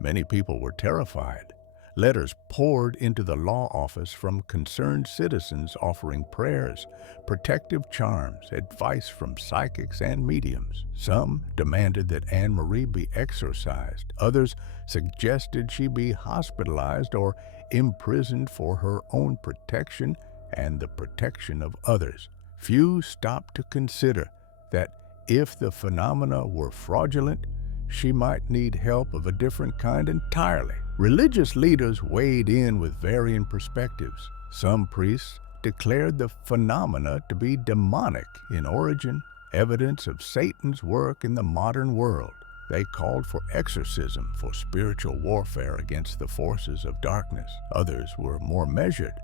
Many people were terrified. Letters poured into the law office from concerned citizens offering prayers, protective charms, advice from psychics and mediums. Some demanded that Anne Marie be exorcised. Others suggested she be hospitalized or imprisoned for her own protection and the protection of others. Few stopped to consider that if the phenomena were fraudulent, she might need help of a different kind entirely. Religious leaders weighed in with varying perspectives. Some priests declared the phenomena to be demonic in origin, evidence of Satan's work in the modern world. They called for exorcism for spiritual warfare against the forces of darkness. Others were more measured,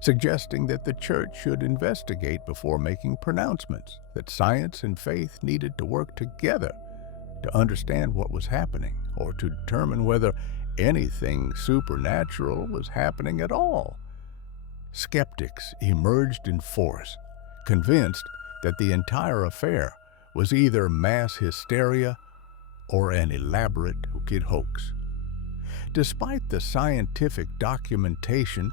suggesting that the church should investigate before making pronouncements, that science and faith needed to work together to understand what was happening or to determine whether anything supernatural was happening at all. Skeptics emerged in force, convinced that the entire affair was either mass hysteria or an elaborate wicked hoax. Despite the scientific documentation,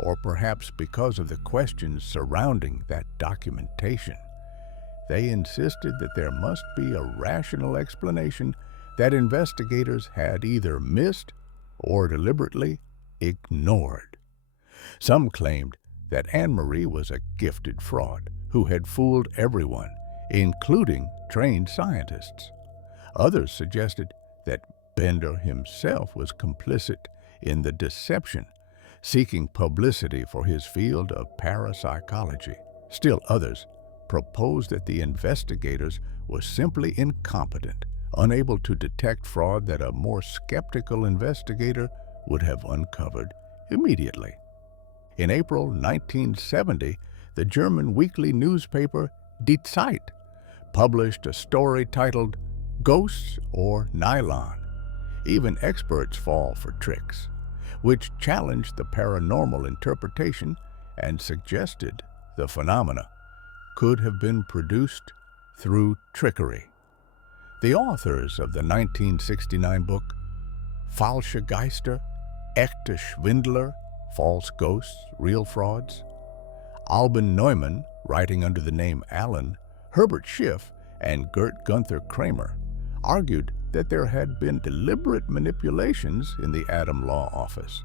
or perhaps because of the questions surrounding that documentation, they insisted that there must be a rational explanation that investigators had either missed or deliberately ignored. Some claimed that Anne Marie was a gifted fraud who had fooled everyone, including trained scientists. Others suggested that Bender himself was complicit in the deception, seeking publicity for his field of parapsychology. Still others proposed that the investigators were simply incompetent, unable to detect fraud that a more skeptical investigator would have uncovered immediately. In April 1970, the German weekly newspaper Die Zeit published a story titled Ghosts or Nylon. Even experts fall for tricks, which challenged the paranormal interpretation and suggested the phenomena could have been produced through trickery. The authors of the 1969 book Falsche Geister, Echte Schwindler, False Ghosts, Real Frauds, Albin Neumann, writing under the name Alan, Herbert Schiff, and Gert Gunther Kramer, argued that there had been deliberate manipulations in the Adam Law Office.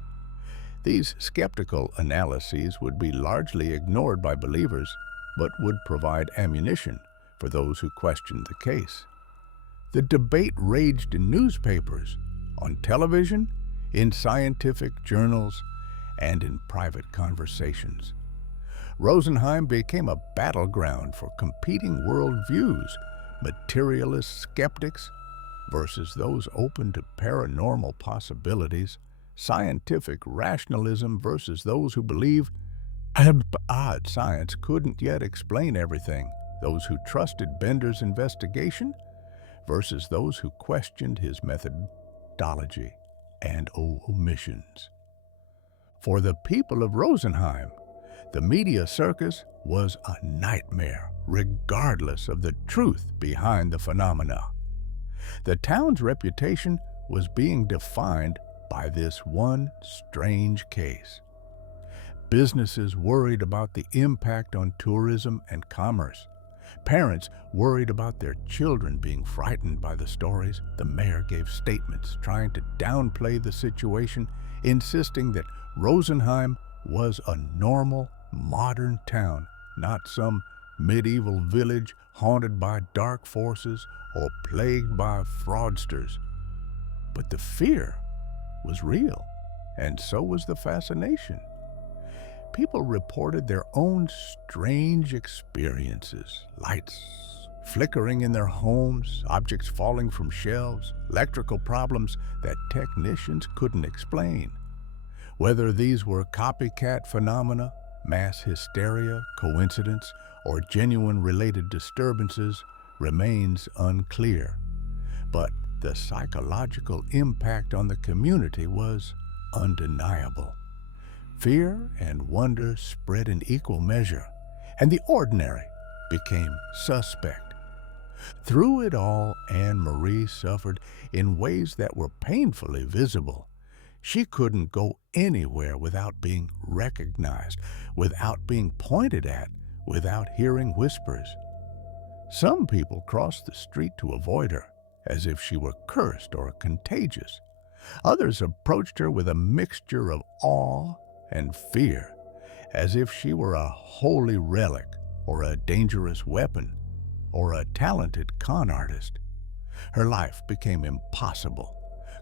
These skeptical analyses would be largely ignored by believers, but would provide ammunition for those who questioned the case. The debate raged in newspapers, on television, in scientific journals, and in private conversations. Rosenheim became a battleground for competing worldviews, materialist skeptics versus those open to paranormal possibilities, scientific rationalism versus those who believe odd science couldn't yet explain everything, those who trusted Bender's investigation versus those who questioned his methodology and omissions. For the people of Rosenheim, the media circus was a nightmare, regardless of the truth behind the phenomena. The town's reputation was being defined by this one strange case. Businesses worried about the impact on tourism and commerce. Parents worried about their children being frightened by the stories. The mayor gave statements trying to downplay the situation, insisting that Rosenheim was a normal, modern town, not some medieval village haunted by dark forces or plagued by fraudsters. But the fear was real. and so was the fascination. People reported their own strange experiences, lights flickering in their homes, objects falling from shelves, electrical problems that technicians couldn't explain. Whether these were copycat phenomena, mass hysteria, coincidence, or genuine related disturbances remains unclear. But the psychological impact on the community was undeniable. Fear and wonder spread in equal measure, and the ordinary became suspect. Through it all, Anne Marie suffered in ways that were painfully visible. She couldn't go anywhere without being recognized, without being pointed at, without hearing whispers. Some people crossed the street to avoid her, as if she were cursed or contagious. Others approached her with a mixture of awe and fear, as if she were a holy relic or a dangerous weapon or a talented con artist. Her life became impossible,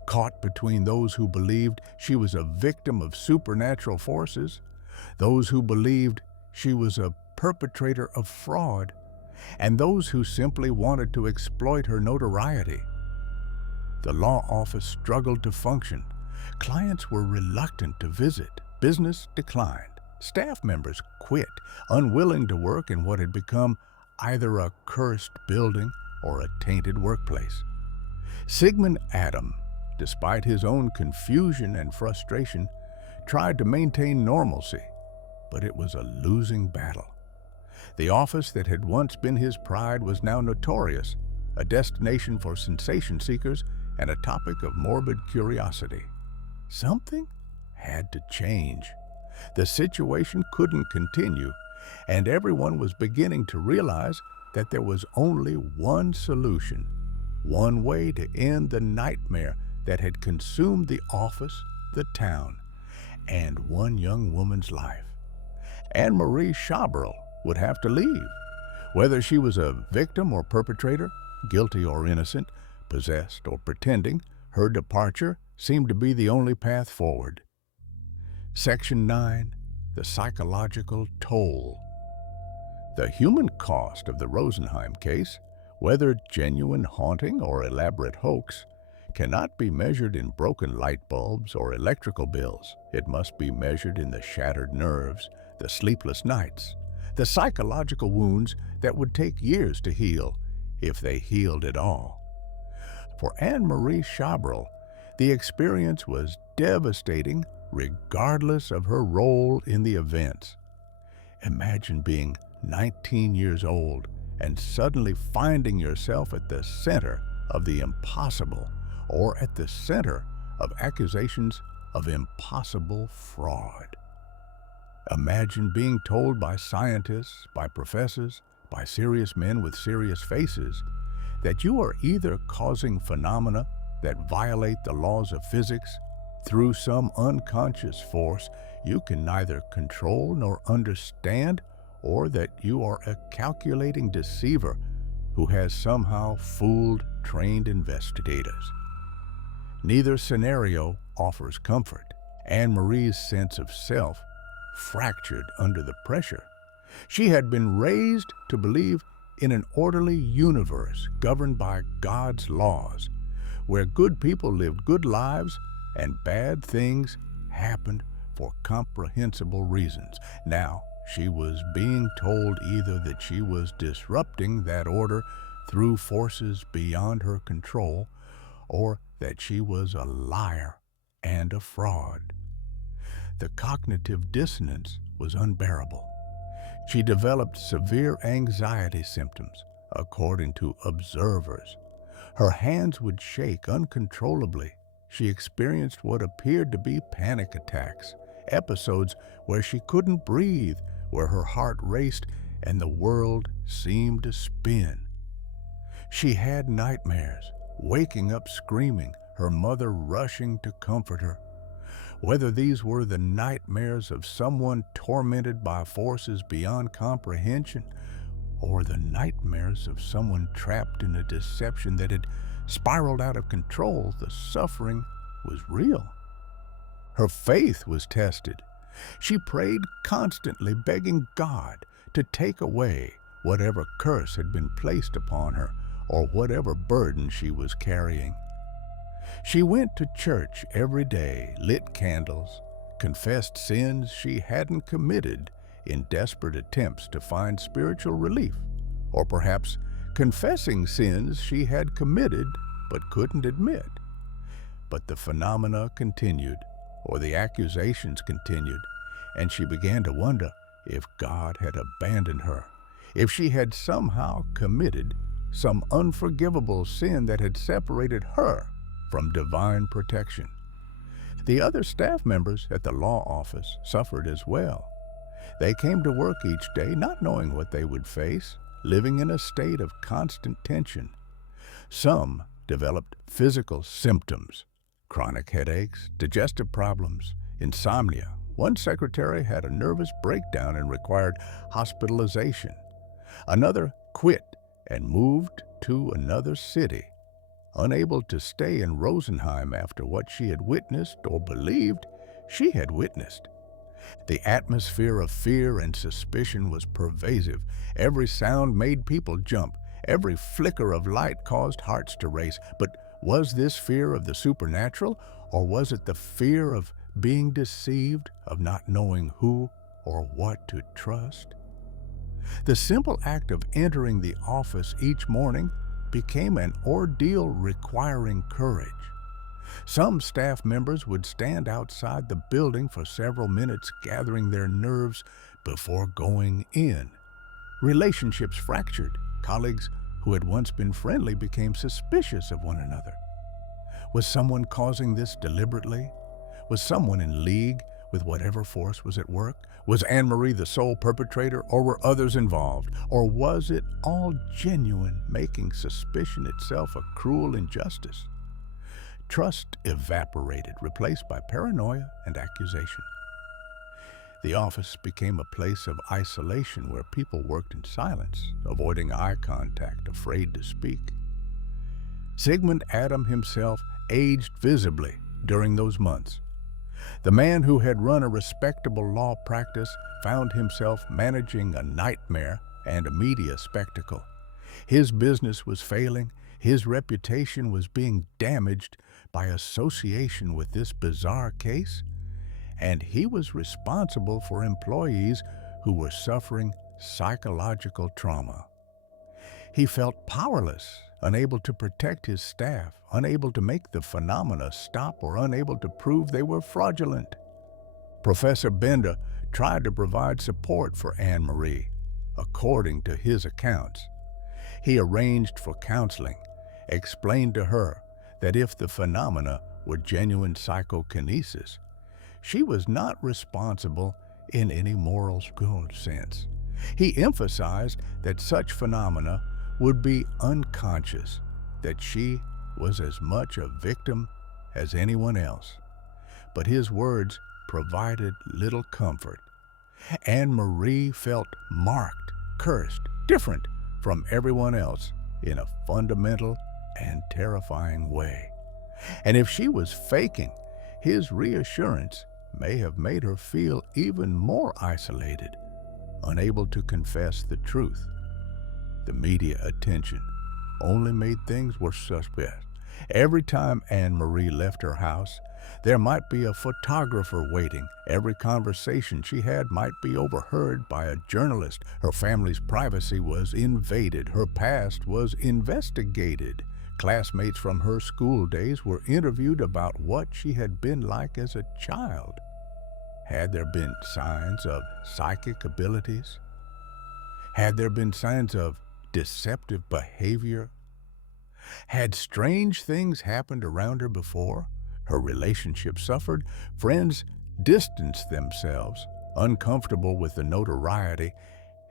caught between those who believed she was a victim of supernatural forces, those who believed she was a perpetrator of fraud, and those who simply wanted to exploit her notoriety. The law office struggled to function. Clients were reluctant to visit. Business declined. Staff members quit, unwilling to work in what had become either a cursed building or a tainted workplace. Sigmund Adam, despite his own confusion and frustration, tried to maintain normalcy, but it was a losing battle. The office that had once been his pride was now notorious, a destination for sensation seekers and a topic of morbid curiosity. Something had to change. The situation couldn't continue, and everyone was beginning to realize that there was only one solution, one way to end the nightmare that had consumed the office, the town, and one young woman's life. Anne Marie Chabrol would have to leave. Whether she was a victim or perpetrator, guilty or innocent, possessed or pretending, her departure seemed to be the only path forward. Section 9. The Psychological Toll. The human cost of the Rosenheim case, whether genuine haunting or elaborate hoax, cannot be measured in broken light bulbs or electrical bills. It must be measured in the shattered nerves, the sleepless nights, the psychological wounds that would take years to heal, if they healed at all. For Anne Marie Chabrol, the experience was devastating regardless of her role in the events. Imagine being 19 years old and suddenly finding yourself at the center of the impossible, or at the center of accusations of impossible fraud. Imagine being told by scientists, by professors, by serious men with serious faces that you are either causing phenomena that violate the laws of physics through some unconscious force you can neither control nor understand, or that you are a calculating deceiver who has somehow fooled trained investigators. Neither scenario offers comfort. Anne Marie's sense of self fractured under the pressure. She had been raised to believe in an orderly universe governed by God's laws, where good people lived good lives and bad things happened for comprehensible reasons. Now, she was being told either that she was disrupting that order through forces beyond her control, or that she was a liar and a fraud. The cognitive dissonance was unbearable. She developed severe anxiety symptoms, according to observers. Her hands would shake uncontrollably. She experienced what appeared to be panic attacks, episodes where she couldn't breathe, where her heart raced and the world seemed to spin. She had nightmares, waking up screaming, her mother rushing to comfort her. Whether these were the nightmares of someone tormented by forces beyond comprehension, or the nightmares of someone trapped in a deception that had spiraled out of control, the suffering was real. Her faith was tested. She prayed constantly, begging God to take away whatever curse had been placed upon her or whatever burden she was carrying. She went to church every day, lit candles, confessed sins she hadn't committed in desperate attempts to find spiritual relief, or perhaps confessing sins she had committed but couldn't admit. But the phenomena continued, or the accusations continued, and she began to wonder if God had abandoned her, if she had somehow committed some unforgivable sin that had separated her from divine protection. The other staff members at the law office suffered as well. They came to work each day not knowing what they would face, living in a state of constant tension. Some developed physical symptoms: chronic headaches, digestive problems, insomnia. One secretary had a nervous breakdown and required hospitalization. Another quit and moved to another city, unable to stay in Rosenheim after what she had witnessed or believed she had witnessed. The atmosphere of fear and suspicion was pervasive. Every sound made people jump. Every flicker of light caused hearts to race. But was this fear of the supernatural, or was it the fear of being deceived, of not knowing who or what to trust? The simple act of entering the office each morning became an ordeal requiring courage. Some staff members would stand outside the building for several minutes, gathering their nerves before going in. Relationships fractured. Colleagues who had once been friendly became suspicious of one another. Was someone causing this deliberately? Was someone in league with whatever force was at work? Was Anne-Marie the sole perpetrator, or were others involved? Or was it all genuine, making suspicion itself a cruel injustice? Trust evaporated, replaced by paranoia and accusation. The office became a place of isolation where people worked in silence, avoiding eye contact, afraid to speak. Sigmund Adam himself aged visibly during those months. The man who had run a respectable law practice found himself managing a nightmare and a media spectacle. His business was failing. His reputation was being damaged by association with this bizarre case, and he was responsible for employees who were suffering psychological trauma. He felt powerless, unable to protect his staff, unable to make the phenomena stop, or unable to prove they were fraudulent. Professor Bender tried to provide support for Anne-Marie, according to his accounts. He arranged for counseling, explained to her that if the phenomena were genuine psychokinesis, she was not responsible in any moral sense. He emphasized that such phenomena would be unconscious, that she was as much a victim as anyone else. But his words provided little comfort. Anne-Marie felt marked, cursed, different from everyone else in a fundamental and terrifying way. And if she was faking, his reassurance may have made her feel even more isolated, unable to confess the truth. The media attention only made things worse suspect. Every time Anne-Marie left her house, there might be a photographer waiting. Every conversation she had might be overheard by a journalist. Her family's privacy was invaded. Her past was investigated. Classmates from her school days were interviewed about what she had been like as a child. Had there been signs of psychic abilities? Had there been signs of deceptive behavior? Had strange things happened around her before? Her relationship suffered. Friends distanced themselves, uncomfortable with the notoriety,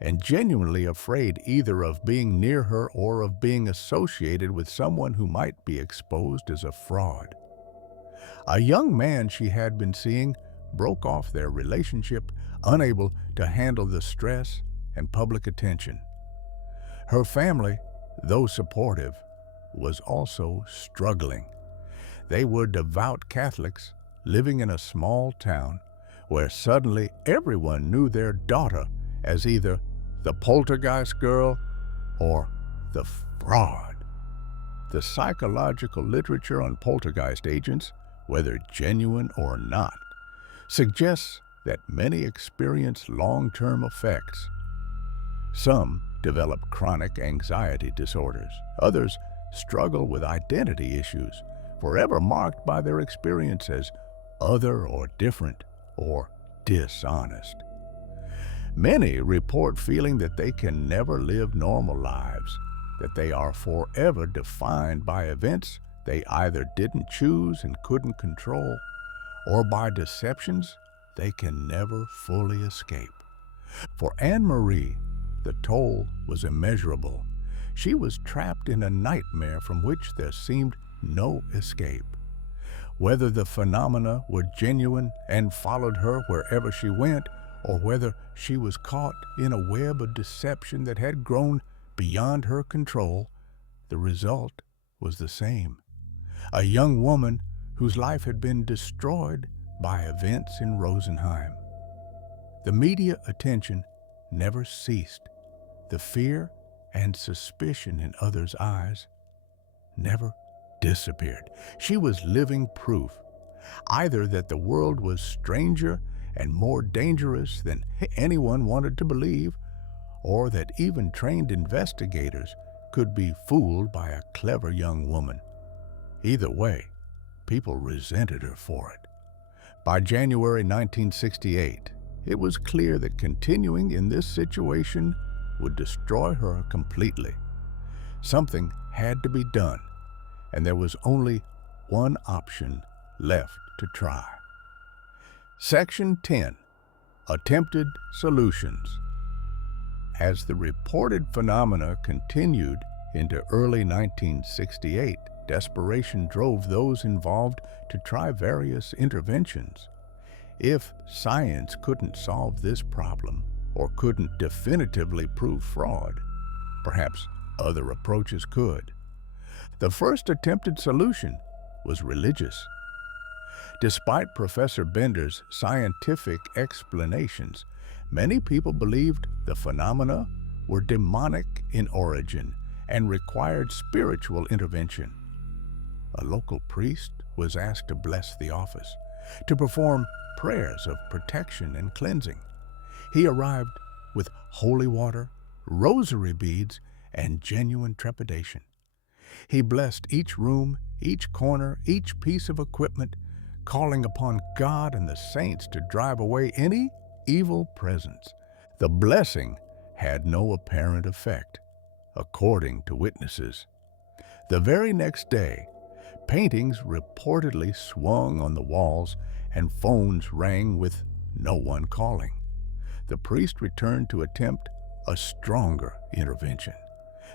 and genuinely afraid either of being near her or of being associated with someone who might be exposed as a fraud. A young man she had been seeing broke off their relationship, unable to handle the stress and public attention. Her family, though supportive, was also struggling. They were devout Catholics, living in a small town where suddenly everyone knew their daughter as either the poltergeist girl or the fraud. The psychological literature on poltergeist agents, whether genuine or not, suggests that many experience long-term effects. Some develop chronic anxiety disorders. Others struggle with identity issues, forever marked by their experience as other or different or dishonest. Many report feeling that they can never live normal lives, that they are forever defined by events they either didn't choose and couldn't control, or by deceptions they can never fully escape. For Anne-Marie, the toll was immeasurable. She was trapped in a nightmare from which there seemed no escape. Whether the phenomena were genuine and followed her wherever she went, or whether she was caught in a web of deception that had grown beyond her control, the result was the same. A young woman whose life had been destroyed by events in Rosenheim. The media attention never ceased. The fear and suspicion in others' eyes never disappeared. She was living proof, either that the world was stranger and more dangerous than anyone wanted to believe, or that even trained investigators could be fooled by a clever young woman. Either way, people resented her for it. By January 1968, it was clear that continuing in this situation would destroy her completely. Something had to be done, and there was only one option left to try. Section 10. Attempted Solutions. As the reported phenomena continued into early 1968, desperation drove those involved to try various interventions. If science couldn't solve this problem, or couldn't definitively prove fraud, perhaps other approaches could. The first attempted solution was religious. Despite Professor Bender's scientific explanations, many people believed the phenomena were demonic in origin and required spiritual intervention. A local priest was asked to bless the office, to perform prayers of protection and cleansing. He arrived with holy water, rosary beads, and genuine trepidation. He blessed each room, each corner, each piece of equipment, calling upon God and the saints to drive away any evil presence. The blessing had no apparent effect, according to witnesses. The very next day, paintings reportedly swung on the walls and phones rang with no one calling. The priest returned to attempt a stronger intervention,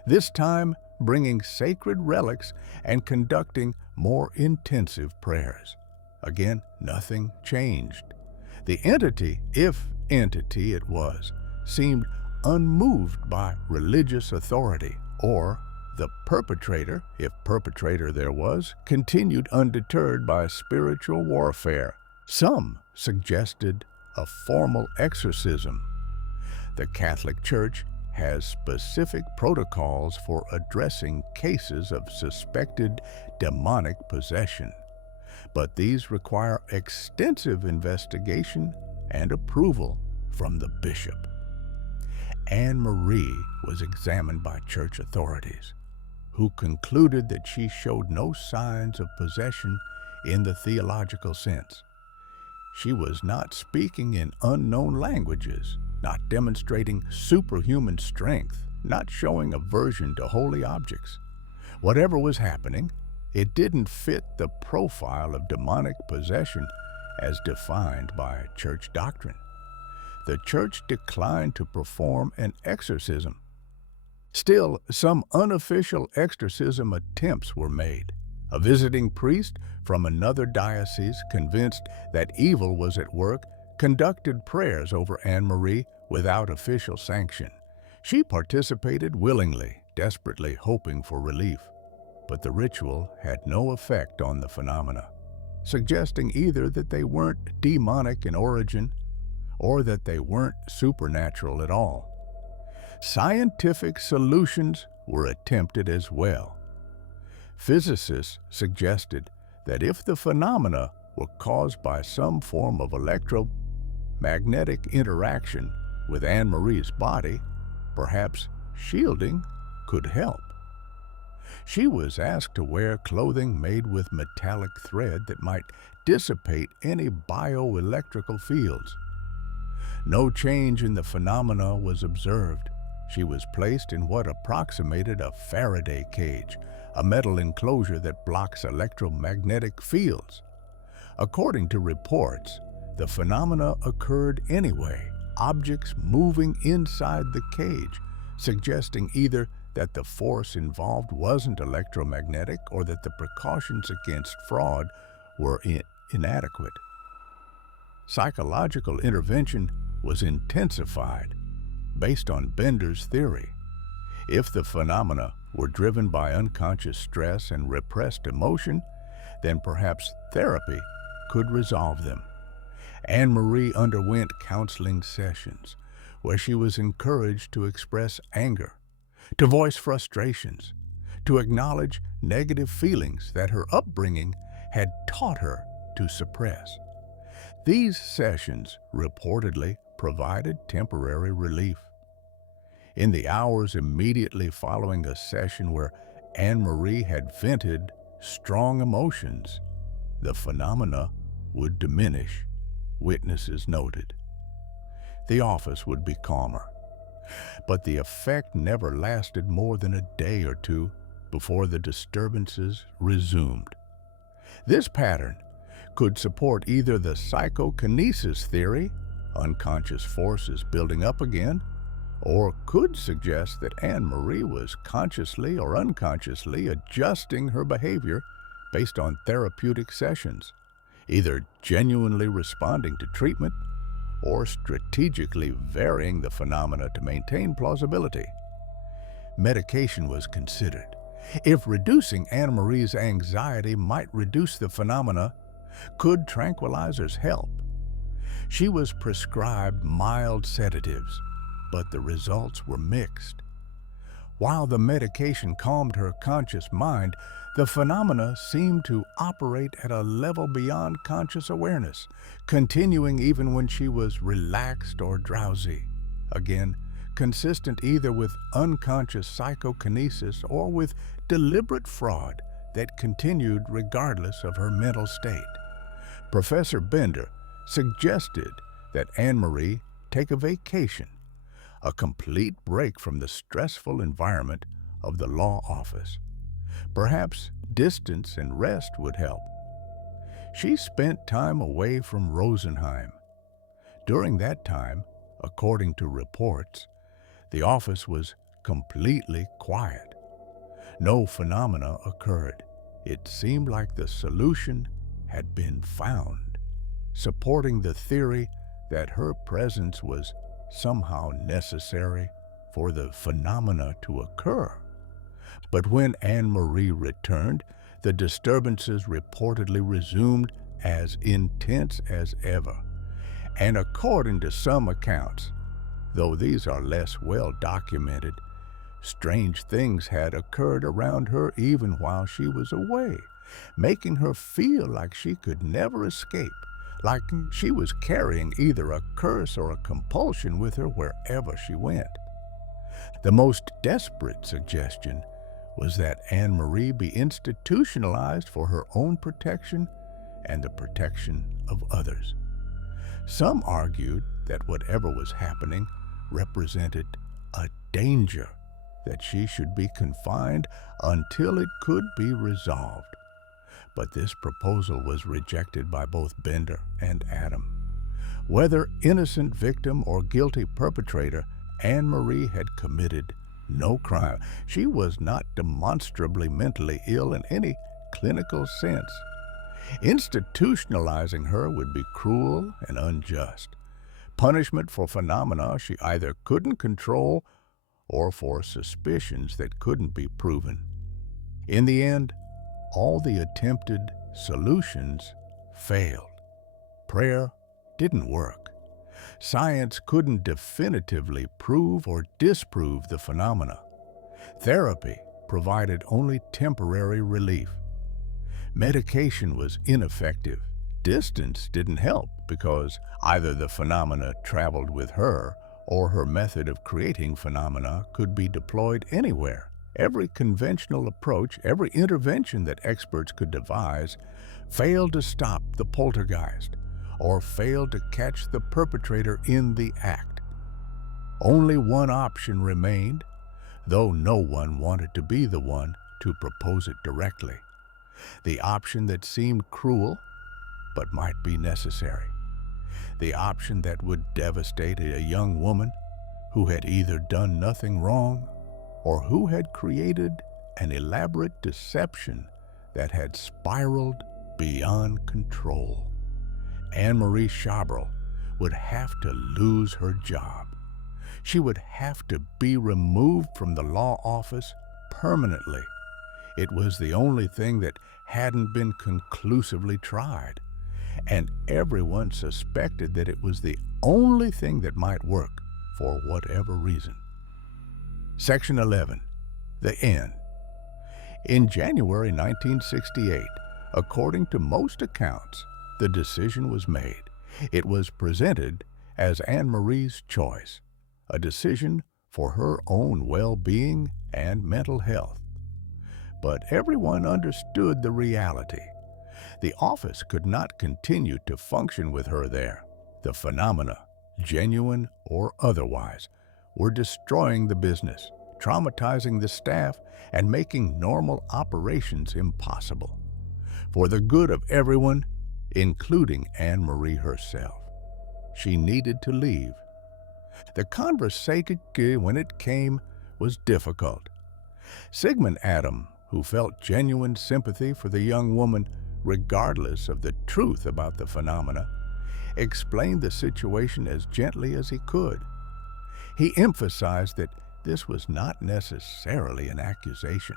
this time bringing sacred relics and conducting more intensive prayers. Again, nothing changed. The entity, if entity it was, seemed unmoved by religious authority, or the perpetrator, if perpetrator there was, continued undeterred by spiritual warfare. Some suggested a formal exorcism. The Catholic Church has specific protocols for addressing cases of suspected demonic possession, but these require extensive investigation and approval from the bishop. Anne-Marie was examined by church authorities, who concluded that she showed no signs of possession in the theological sense. She was not speaking in unknown languages, not demonstrating superhuman strength, not showing aversion to holy objects. Whatever was happening, it didn't fit the profile of demonic possession as defined by church doctrine. The church declined to perform an exorcism. Still, some unofficial exorcism attempts were made. A visiting priest from another diocese, convinced that evil was at work, conducted prayers over Anne-Marie without official sanction. She participated willingly, desperately hoping for relief. But the ritual had no effect on the phenomena. suggesting either that they weren't demonic in origin or that they weren't supernatural at all. Scientific solutions were attempted as well. Physicists suggested that if the phenomena were caused by some form of electromagnetic interaction with Anne-Marie's body, perhaps shielding could help. She was asked to wear clothing made with metallic thread that might dissipate any bioelectrical fields. No change in the phenomena was observed. She was placed in what approximated a Faraday cage, a metal enclosure that blocks electromagnetic fields. According to reports, the phenomena occurred anyway, objects moving inside the cage, suggesting either that the force involved wasn't electromagnetic or that the precautions against fraud were inadequate. Psychological intervention was intensified based on Bender's theory. If the phenomena were driven by unconscious stress and repressed emotion, then perhaps therapy could resolve them. Anne-Marie underwent counseling sessions where she was encouraged to express anger, to voice frustrations, to acknowledge negative feelings that her upbringing had taught her to suppress. These sessions reportedly provided temporary relief. In the hours immediately following a session where Anne-Marie had vented strong emotions, the phenomena would diminish, witnesses noted. The office would be calmer, but the effect never lasted more than a day or two before the disturbances resumed. This pattern could support either the psychokinesis theory, unconscious forces building up again, or could suggest that Anne-Marie was consciously or unconsciously adjusting her behavior based on therapeutic sessions, either genuinely responding to treatment or strategically varying the phenomena to maintain plausibility. Medication was considered. If reducing Anne-Marie's anxiety might reduce the phenomena, could tranquilizers help? She was prescribed mild sedatives, but the results were mixed. While the medication calmed her conscious mind, the phenomena seemed to operate at a level beyond conscious awareness, continuing even when she was relaxed or drowsy. Again, consistent either with unconscious psychokinesis or with deliberate fraud that continued regardless of her mental state. Professor Bender suggested that Anne-Marie take a vacation, a complete break from the stressful environment of the law office. Perhaps distance and rest would help. She spent time away from Rosenheim. During that time, according to reports, the office was completely quiet. No phenomena occurred. It seemed like the solution had been found, supporting the theory that her presence was somehow necessary for the phenomena to occur. But when Anne-Marie returned, the disturbances reportedly resumed as intense as ever. And according to some accounts, though these are less well documented, strange things had occurred around her even while she was away, making her feel like she could never escape, like she was carrying either a curse or a compulsion with her wherever she went. The most desperate suggestion was that Anne-Marie be institutionalized for her own protection and the protection of others. Some argued that whatever was happening represented a danger, that she should be confined until it could be resolved. But this proposal was rejected by both Bender and Adam. Whether innocent victim or guilty perpetrator, Anne-Marie had committed no crime. She was not demonstrably mentally ill in any clinical sense. Institutionalizing her would be cruel and unjust. Punishment for phenomena she either couldn't control or for suspicions that couldn't be proven. In the end, all the attempted solutions failed. Prayer didn't work. Science couldn't definitively prove or disprove the phenomena. Therapy provided only temporary relief. Medication was ineffective. Distance didn't help because either the phenomena traveled with her or her method of creating phenomena could be deployed anywhere. Every conventional approach, every intervention that experts could devise, failed to stop the poltergeist or failed to catch the perpetrator in the act. Only one option remained, though no one wanted to be the one to propose it directly. The option that seemed cruel, but might be necessary. The option that would devastate a young woman who had either done nothing wrong or who had created an elaborate deception that had spiraled beyond control. Anne-Marie Chabrol would have to lose her job. She would have to be removed from the law office permanently. It was the only thing that hadn't been conclusively tried, and everyone suspected that it was the only thing that might work for whatever reason. Section 11. The End. In January 1968, according to most accounts, the decision was made. It was presented as Anne-Marie's choice, a decision for her own well-being and mental health. But everyone understood the reality. The office could not continue to function with her there. The phenomena, genuine or otherwise, were destroying the business, traumatizing the staff, and making normal operations impossible. For the good of everyone, including Anne-Marie herself, she needed to leave. The conversation, when it came, was difficult. Sigmund Adam, who felt genuine sympathy for the young woman regardless of the truth about the phenomena, explained the situation as gently as he could. He emphasized that this was not necessarily an accusation,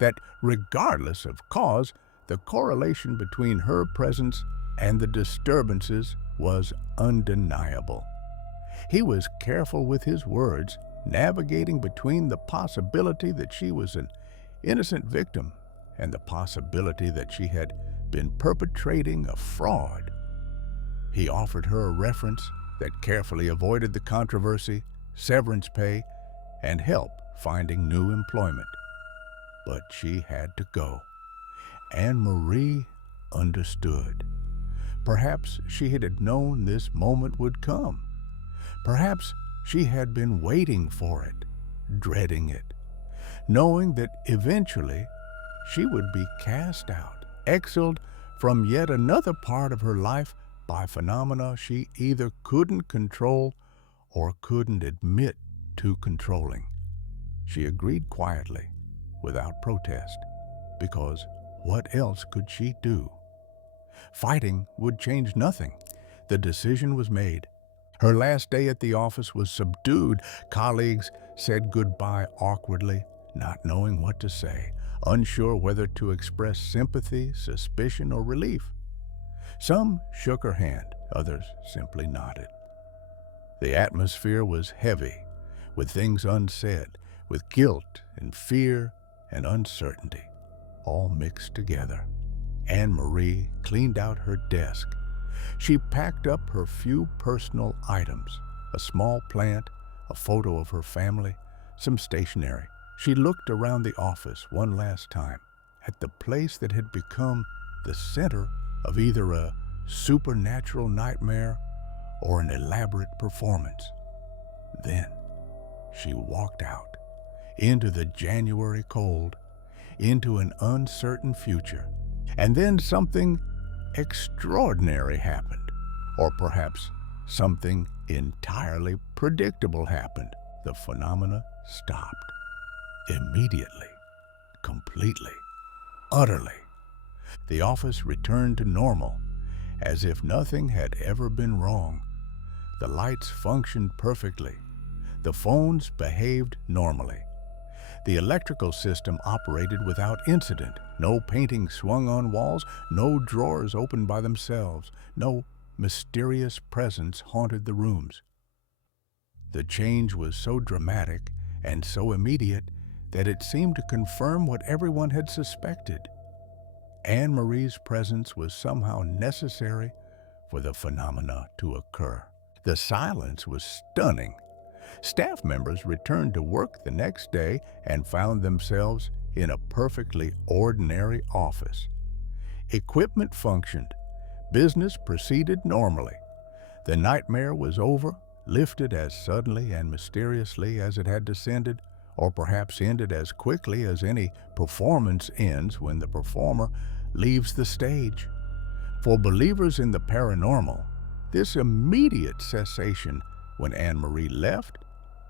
that regardless of cause, the correlation between her presence and the disturbances was undeniable. He was careful with his words, navigating between the possibility that she was an innocent victim and the possibility that she had been perpetrating a fraud. He offered her a reference that carefully avoided the controversy, severance pay, and help finding new employment. But she had to go. Anne-Marie understood. Perhaps she had known this moment would come. Perhaps she had been waiting for it, dreading it, knowing that eventually she would be cast out, exiled from yet another part of her life by phenomena she either couldn't control or couldn't admit to controlling. She agreed quietly, without protest, because what else could she do? Fighting would change nothing. The decision was made. Her last day at the office was subdued. Colleagues said goodbye awkwardly, not knowing what to say, unsure whether to express sympathy, suspicion, or relief. Some shook her hand, others simply nodded. The atmosphere was heavy, with things unsaid, with guilt and fear and uncertainty, all mixed together. Anne-Marie cleaned out her desk. She packed up her few personal items, a small plant, a photo of her family, some stationery. She looked around the office one last time at the place that had become the center of either a supernatural nightmare or an elaborate performance. Then she walked out into the January cold, into an uncertain future. And then something extraordinary happened, or perhaps something entirely predictable happened. The phenomena stopped. Immediately, completely, utterly. The office returned to normal, as if nothing had ever been wrong. The lights functioned perfectly. The phones behaved normally. The electrical system operated without incident. No paintings swung on walls, no drawers opened by themselves, no mysterious presence haunted the rooms. The change was so dramatic and so immediate that it seemed to confirm what everyone had suspected. Anne Marie's presence was somehow necessary for the phenomena to occur. The silence was stunning. Staff members returned to work the next day and found themselves in a perfectly ordinary office. Equipment functioned. Business proceeded normally. The nightmare was over, lifted as suddenly and mysteriously as it had descended, or perhaps ended as quickly as any performance ends when the performer leaves the stage. For believers in the paranormal, this immediate cessation when Anne Marie left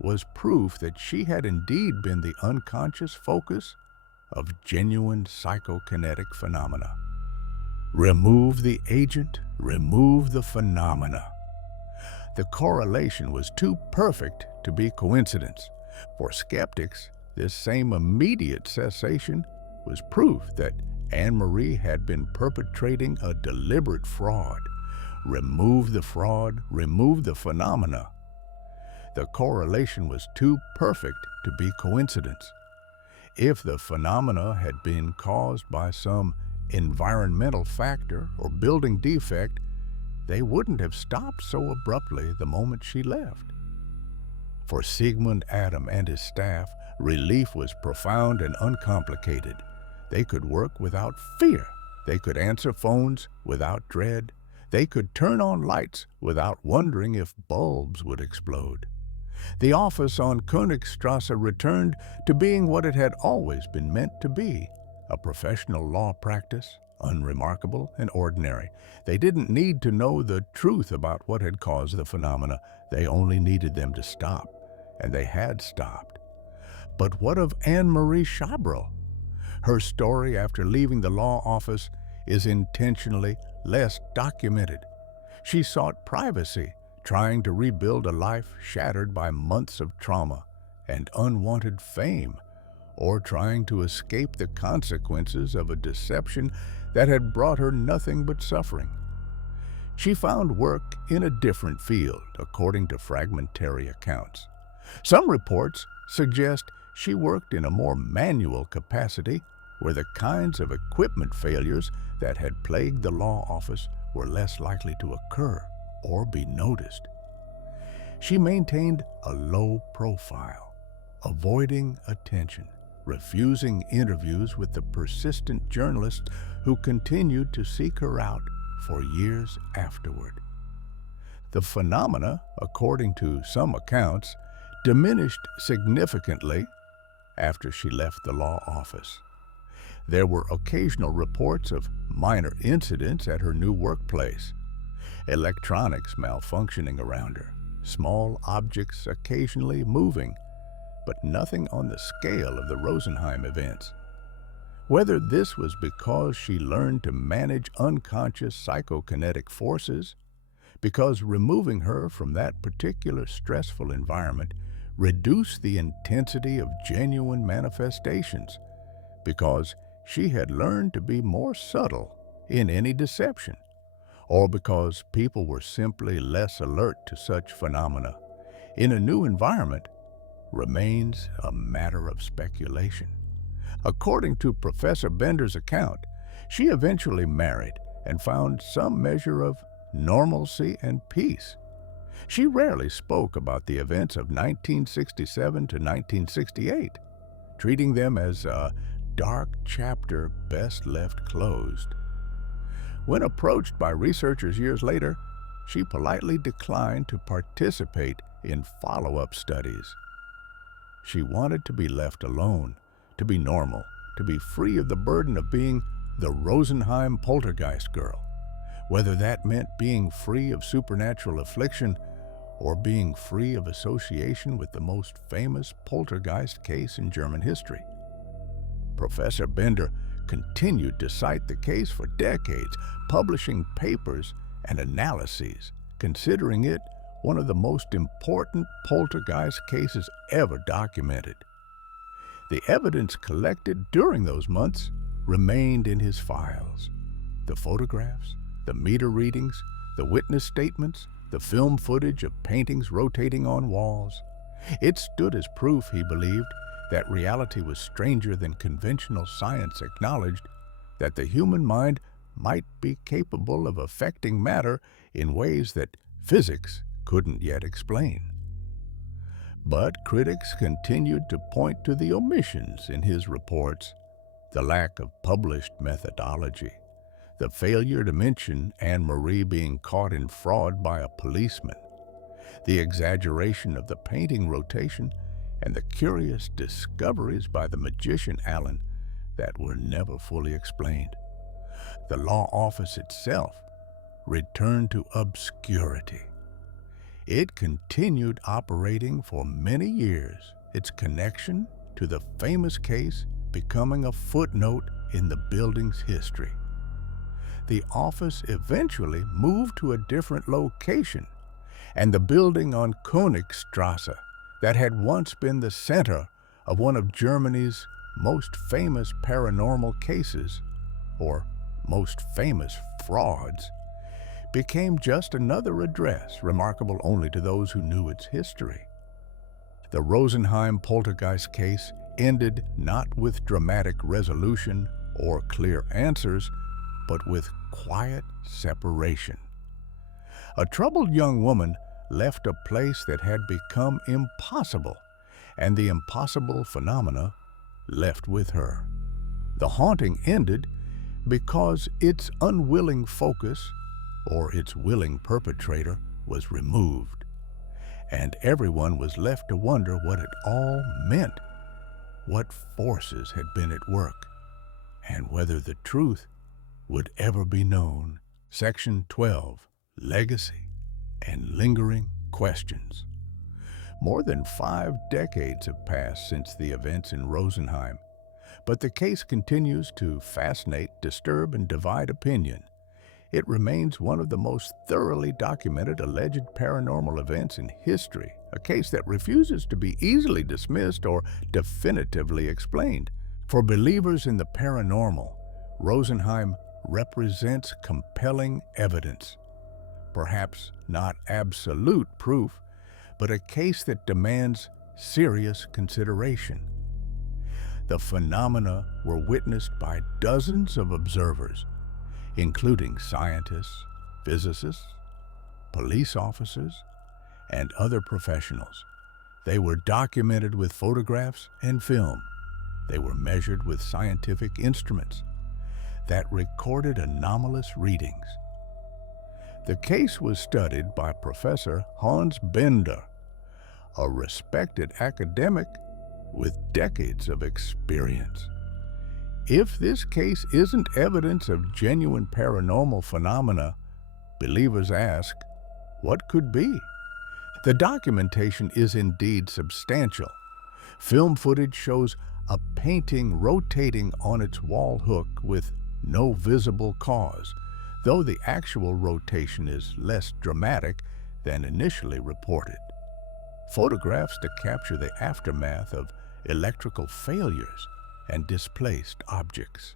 was proof that she had indeed been the unconscious focus of genuine psychokinetic phenomena. Remove the agent, remove the phenomena. The correlation was too perfect to be coincidence. For skeptics, this same immediate cessation was proof that Anne Marie had been perpetrating a deliberate fraud. Remove the fraud, remove the phenomena. The correlation was too perfect to be coincidence. If the phenomena had been caused by some environmental factor or building defect, they wouldn't have stopped so abruptly the moment she left. For Sigmund Adam and his staff, relief was profound and uncomplicated. They could work without fear. They could answer phones without dread. They could turn on lights without wondering if bulbs would explode. The office on Königstrasse returned to being what it had always been meant to be, a professional law practice, unremarkable and ordinary. They didn't need to know the truth about what had caused the phenomena. They only needed them to stop, and they had stopped. But what of Anne Marie Chabrol? Her story after leaving the law office is intentionally less documented. She sought privacy, trying to rebuild a life shattered by months of trauma and unwanted fame, or trying to escape the consequences of a deception that had brought her nothing but suffering. She found work in a different field, according to fragmentary accounts. Some reports suggest she worked in a more manual capacity, where the kinds of equipment failures that had plagued the law office were less likely to occur or be noticed. She maintained a low profile, avoiding attention, refusing interviews with the persistent journalists who continued to seek her out for years afterward. The phenomena, according to some accounts, diminished significantly after she left the law office. There were occasional reports of minor incidents at her new workplace, electronics malfunctioning around her, small objects occasionally moving, but nothing on the scale of the Rosenheim events. Whether this was because she learned to manage unconscious psychokinetic forces, because removing her from that particular stressful environment reduced the intensity of genuine manifestations, because she had learned to be more subtle in any deception, or because people were simply less alert to such phenomena in a new environment, remains a matter of speculation. According to Professor Bender's account, she eventually married and found some measure of normalcy and peace. She rarely spoke about the events of 1967 to 1968, treating them as a dark chapter best left closed. When approached by researchers years later, she politely declined to participate in follow-up studies. She wanted to be left alone, to be normal, to be free of the burden of being the Rosenheim poltergeist girl, whether that meant being free of supernatural affliction or being free of association with the most famous poltergeist case in German history. Professor Bender continued to cite the case for decades, publishing papers and analyses, considering it one of the most important poltergeist cases ever documented. The evidence collected during those months remained in his files. The photographs, the meter readings, the witness statements, the film footage of paintings rotating on walls. It stood as proof, he believed, that reality was stranger than conventional science acknowledged, that the human mind might be capable of affecting matter in ways that physics couldn't yet explain. But critics continued to point to the omissions in his reports, the lack of published methodology, the failure to mention Anne-Marie being caught in fraud by a policeman, the exaggeration of the painting rotation, and the curious discoveries by the magician Allen that were never fully explained. The law office itself returned to obscurity. It continued operating for many years, its connection to the famous case becoming a footnote in the building's history. The office eventually moved to a different location, and the building on Königstrasse that had once been the center of one of Germany's most famous paranormal cases, or most famous frauds, became just another address remarkable only to those who knew its history. The Rosenheim poltergeist case ended not with dramatic resolution or clear answers, but with quiet separation. A troubled young woman left a place that had become impossible, and the impossible phenomena left with her. The haunting ended because its unwilling focus, or its willing perpetrator, was removed, and everyone was left to wonder what it all meant, what forces had been at work, and whether the truth would ever be known. Section 12, Legacy and Lingering Questions. More than 5 decades have passed since the events in Rosenheim, but the case continues to fascinate, disturb, and divide opinion. It remains one of the most thoroughly documented alleged paranormal events in history, a case that refuses to be easily dismissed or definitively explained. For believers in the paranormal, Rosenheim represents compelling evidence, perhaps not absolute proof, but a case that demands serious consideration. The phenomena were witnessed by dozens of observers, including scientists, physicists, police officers, and other professionals. They were documented with photographs and film. They were measured with scientific instruments that recorded anomalous readings. The case was studied by Professor Hans Bender, a respected academic with decades of experience. If this case isn't evidence of genuine paranormal phenomena, believers ask, what could be? The documentation is indeed substantial. Film footage shows a painting rotating on its wall hook with no visible cause, though the actual rotation is less dramatic than initially reported. Photographs to capture the aftermath of electrical failures and displaced objects.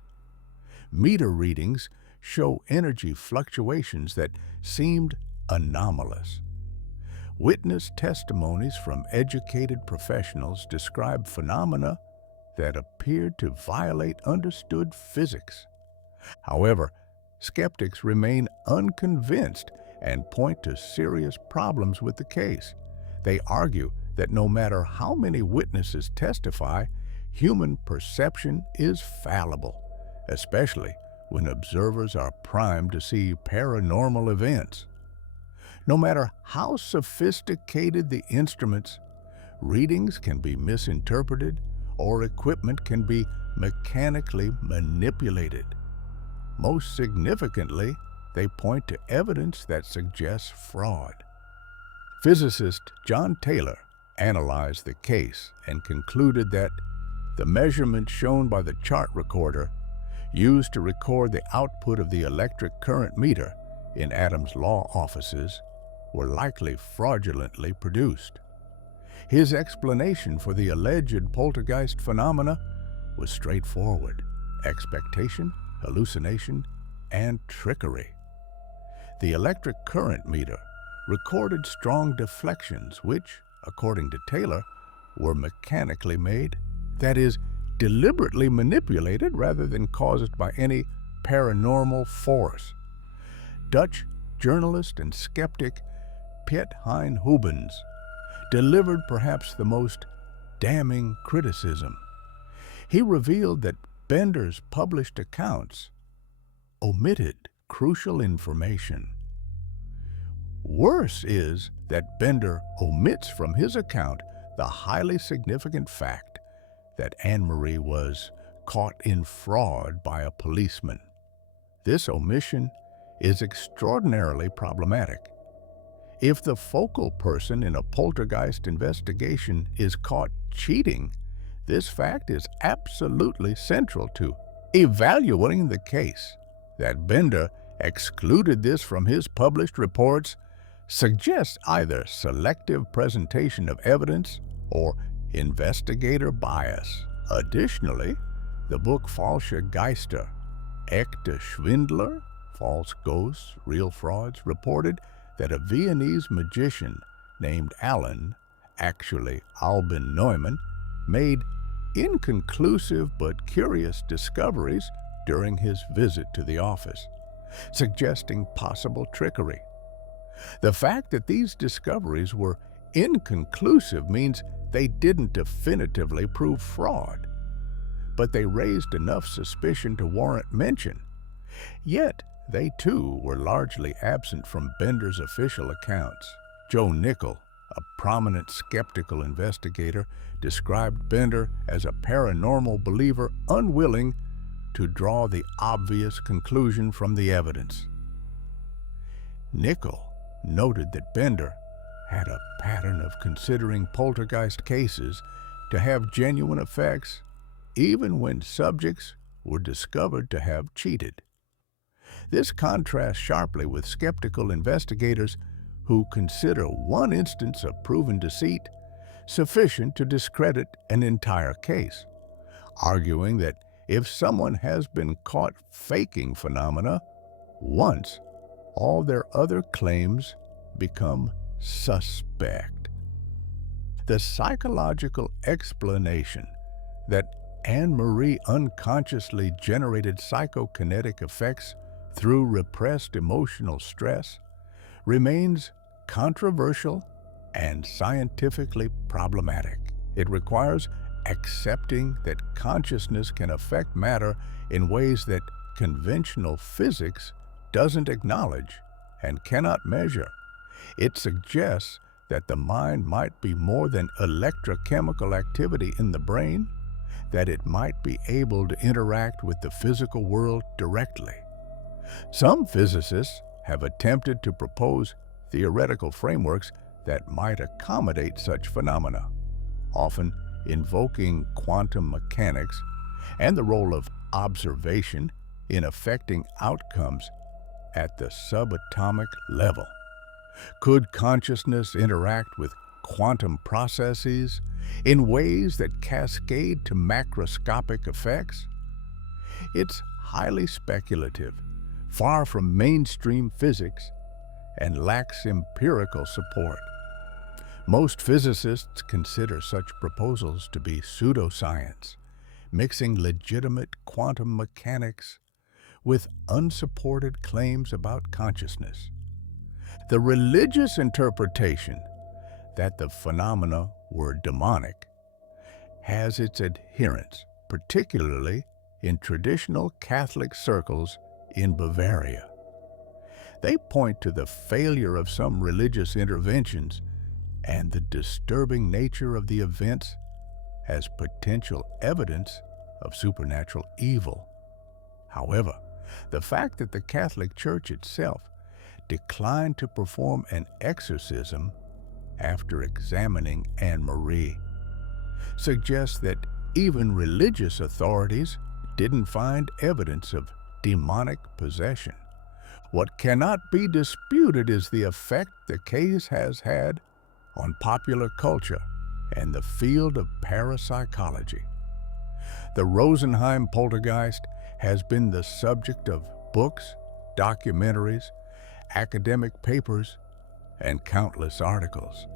Meter readings show energy fluctuations that seemed anomalous. Witness testimonies from educated professionals describe phenomena that appeared to violate understood physics. However, skeptics remain unconvinced and point to serious problems with the case. They argue that no matter how many witnesses testify, human perception is fallible, especially when observers are primed to see paranormal events. No matter how sophisticated the instruments, readings can be misinterpreted or equipment can be mechanically manipulated. Most significantly, they point to evidence that suggests fraud. Physicist John Taylor analyzed the case and concluded that the measurements shown by the chart recorder used to record the output of the electric current meter in Adams' law offices were likely fraudulently produced. His explanation for the alleged poltergeist phenomena was straightforward: expectation, hallucination, and trickery. The electric current meter recorded strong deflections which, according to Taylor, were mechanically made, that is, deliberately manipulated rather than caused by any paranormal force. Dutch journalist and skeptic Piet Hein Hubens delivered perhaps the most damning criticism. He revealed that Bender's published accounts omitted crucial information. Worse is that Bender omits from his account the highly significant fact that Anne-Marie was caught in fraud by a policeman. This omission is extraordinarily problematic. If the focal person in a poltergeist investigation is caught cheating, this fact is absolutely central to evaluating the case. That Bender excluded this from his published reports suggests either selective presentation of evidence or investigator bias. Additionally, the book Falsche Geister, Echte Schwindler, False Ghosts, Real Frauds, reported that a Viennese magician named Alan, actually Albin Neumann, made inconclusive but curious discoveries during his visit to the office, suggesting possible trickery. The fact that these discoveries were inconclusive means they didn't definitively prove fraud, but they raised enough suspicion to warrant mention. Yet, they too were largely absent from Bender's official accounts. Joe Nickell, a prominent skeptical investigator, described Bender as a paranormal believer unwilling to draw the obvious conclusion from the evidence. Nickell noted that Bender had a pattern of considering poltergeist cases to have genuine effects, even when subjects were discovered to have cheated. This contrasts sharply with skeptical investigators who consider one instance of proven deceit sufficient to discredit an entire case, arguing that if someone has been caught faking phenomena once, all their other claims become suspect. The psychological explanation that Anne-Marie unconsciously generated psychokinetic effects through repressed emotional stress remains controversial and scientifically problematic. It requires accepting that consciousness can affect matter in ways that conventional physics doesn't acknowledge and cannot measure. It suggests that the mind might be more than electrochemical activity in the brain, that it might be able to interact with the physical world directly. Some physicists have attempted to propose theoretical frameworks that might accommodate such phenomena, often invoking quantum mechanics and the role of observation in affecting outcomes at the subatomic level. Could consciousness interact with quantum processes in ways that cascade to macroscopic effects? It's highly speculative, far from mainstream physics, and lacks empirical support. Most physicists consider such proposals to be pseudoscience, mixing legitimate quantum mechanics with unsupported claims about consciousness. The religious interpretation that the phenomena were demonic has its adherents, particularly in traditional Catholic circles in Bavaria. They point to the failure of some religious interventions and the disturbing nature of the events as potential evidence of supernatural evil. However, the fact that the Catholic Church itself declined to perform an exorcism after examining Anne-Marie suggests that even religious authorities didn't find evidence of demonic possession. What cannot be disputed is the effect the case has had on popular culture and the field of parapsychology. The Rosenheim poltergeist has been the subject of books, documentaries, academic papers, and countless articles.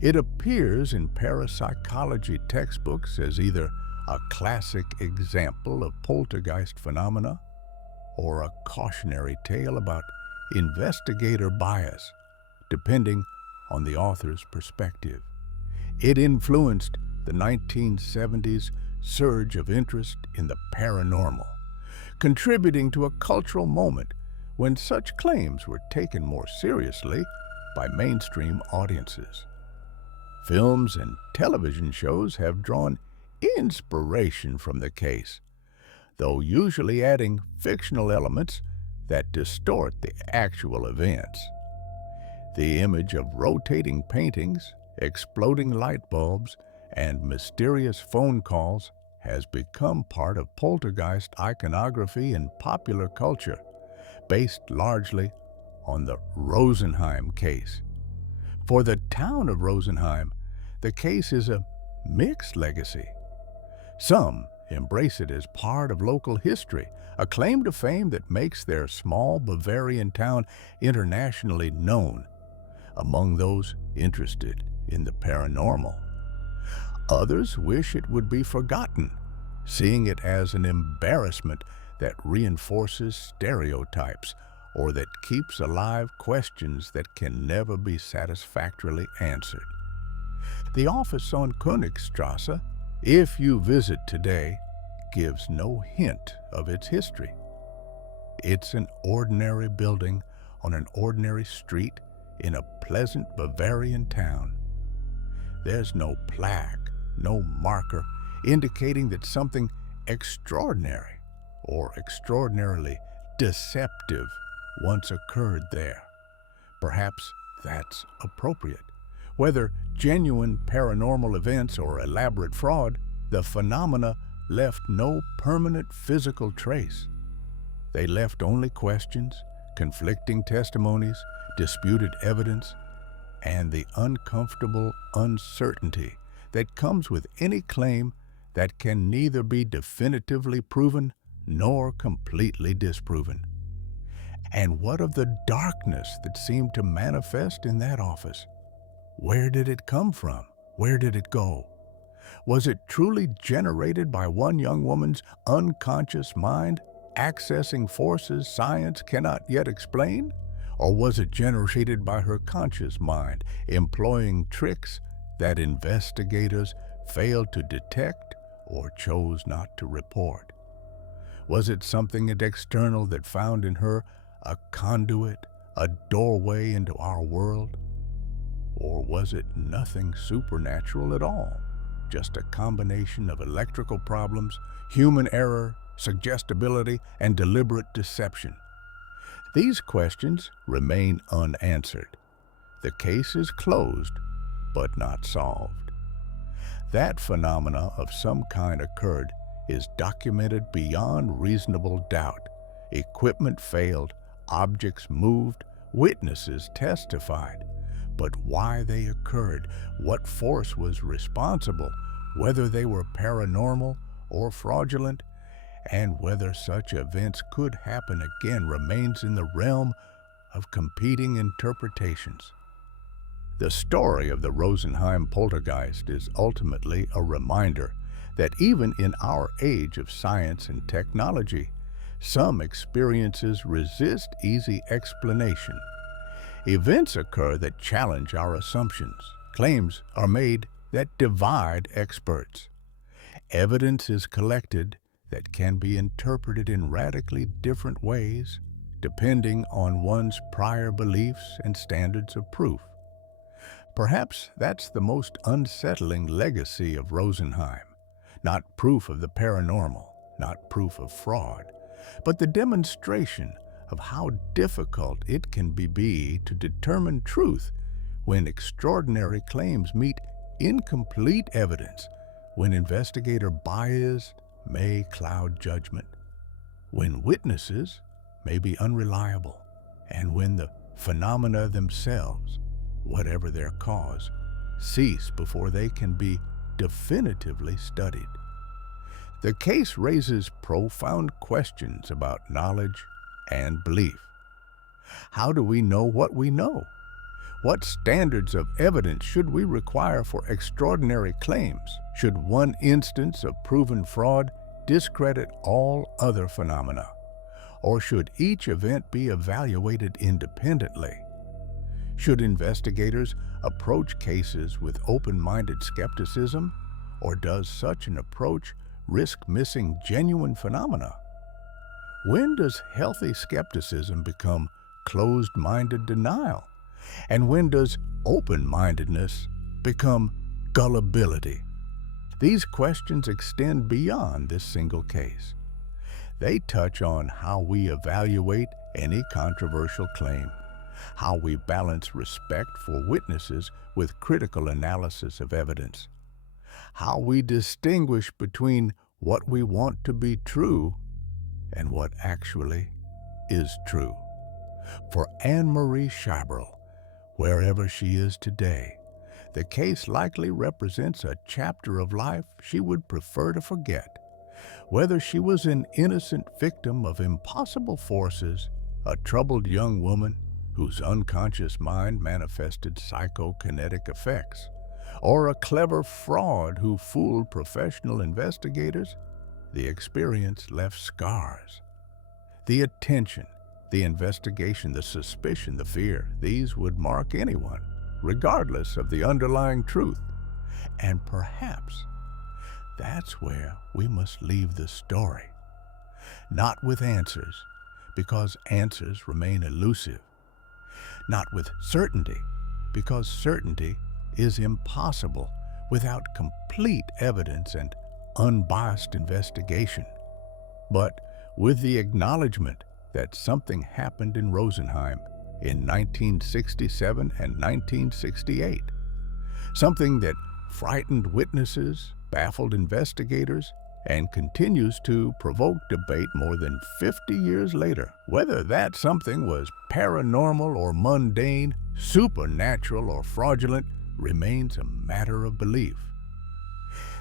It appears in parapsychology textbooks as either a classic example of poltergeist phenomena or a cautionary tale about investigator bias, depending on the author's perspective. It influenced the 1970s surge of interest in the paranormal, contributing to a cultural moment when such claims were taken more seriously by mainstream audiences. Films and television shows have drawn inspiration from the case, though usually adding fictional elements that distort the actual events. The image of rotating paintings, exploding light bulbs, and mysterious phone calls has become part of poltergeist iconography in popular culture, based largely on the Rosenheim case. For the town of Rosenheim, the case is a mixed legacy. Some embrace it as part of local history, a claim to fame that makes their small Bavarian town internationally known among those interested in the paranormal. Others wish it would be forgotten, seeing it as an embarrassment that reinforces stereotypes or that keeps alive questions that can never be satisfactorily answered. The office on Königstrasse, if you visit today, gives no hint of its history. It's an ordinary building on an ordinary street in a pleasant Bavarian town. There's no plaque, no marker indicating that something extraordinary or extraordinarily deceptive once occurred there. Perhaps that's appropriate. Whether genuine paranormal events or elaborate fraud, the phenomena left no permanent physical trace. They left only questions, conflicting testimonies, disputed evidence, and the uncomfortable uncertainty that comes with any claim that can neither be definitively proven nor completely disproven. And what of the darkness that seemed to manifest in that office? Where did it come from? Where did it go? Was it truly generated by one young woman's unconscious mind, accessing forces science cannot yet explain? Or was it generated by her conscious mind, employing tricks that investigators failed to detect or chose not to report? Was it something external that found in her a conduit, a doorway into our world? Or was it nothing supernatural at all? Just a combination of electrical problems, human error, suggestibility, and deliberate deception? These questions remain unanswered. The case is closed, but not solved. That phenomena of some kind occurred is documented beyond reasonable doubt. Equipment failed, objects moved, witnesses testified. But why they occurred, what force was responsible, whether they were paranormal or fraudulent, and whether such events could happen again remains in the realm of competing interpretations. The story of the Rosenheim poltergeist is ultimately a reminder that even in our age of science and technology, some experiences resist easy explanation. Events occur that challenge our assumptions. Claims are made that divide experts. Evidence is collected that can be interpreted in radically different ways, depending on one's prior beliefs and standards of proof. Perhaps that's the most unsettling legacy of Rosenheim. Not proof of the paranormal, not proof of fraud, but the demonstration of how difficult it can be to determine truth when extraordinary claims meet incomplete evidence, when investigator bias may cloud judgment, when witnesses may be unreliable, and when the phenomena themselves, whatever their cause, cease before they can be definitively studied. The case raises profound questions about knowledge and belief. How do we know what we know? What standards of evidence should we require for extraordinary claims? Should one instance of proven fraud discredit all other phenomena? Or should each event be evaluated independently? Should investigators approach cases with open-minded skepticism, or does such an approach risk missing genuine phenomena? When does healthy skepticism become closed-minded denial? And when does open-mindedness become gullibility? These questions extend beyond this single case. They touch on how we evaluate any controversial claim, how we balance respect for witnesses with critical analysis of evidence, how we distinguish between what we want to be true and what actually is true. For Anne-Marie Schaberl, wherever she is today, the case likely represents a chapter of life she would prefer to forget. Whether she was an innocent victim of impossible forces, a troubled young woman whose unconscious mind manifested psychokinetic effects, or a clever fraud who fooled professional investigators, the experience left scars. The attention, the investigation, the suspicion, the fear, these would mark anyone, regardless of the underlying truth. And perhaps that's where we must leave the story. Not with answers, because answers remain elusive. Not with certainty, because certainty is impossible without complete evidence and unbiased investigation. But with the acknowledgement that something happened in Rosenheim in 1967 and 1968. Something that frightened witnesses, baffled investigators, and continues to provoke debate more than 50 years later. Whether that something was paranormal or mundane, supernatural or fraudulent, remains a matter of belief.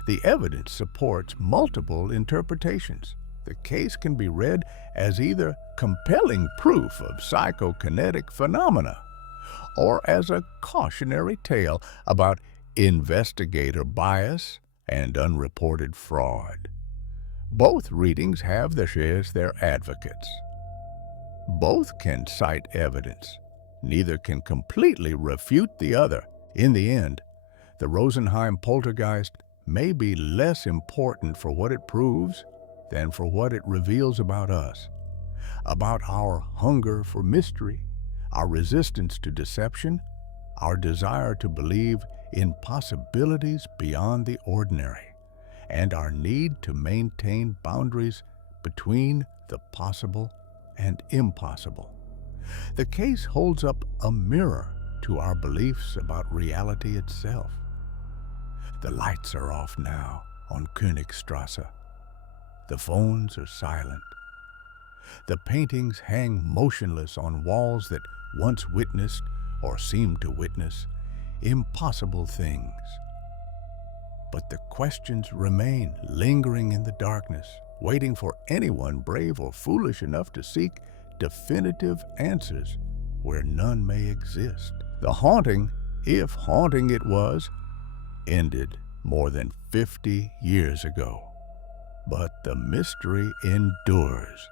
The evidence supports multiple interpretations. The case can be read as either compelling proof of psychokinetic phenomena or as a cautionary tale about investigator bias and unreported fraud. Both readings have their advocates. Both can cite evidence. Neither can completely refute the other. In the end, the Rosenheim poltergeist may be less important for what it proves than for what it reveals about us, about our hunger for mystery, our resistance to deception, our desire to believe in possibilities beyond the ordinary, and our need to maintain boundaries between the possible and impossible. The case holds up a mirror to our beliefs about reality itself. The lights are off now on Königstrasse. The phones are silent. The paintings hang motionless on walls that once witnessed or seemed to witness impossible things. But the questions remain lingering in the darkness, waiting for anyone brave or foolish enough to seek definitive answers where none may exist. The haunting, if haunting it was, ended more than 50 years ago. But the mystery endures,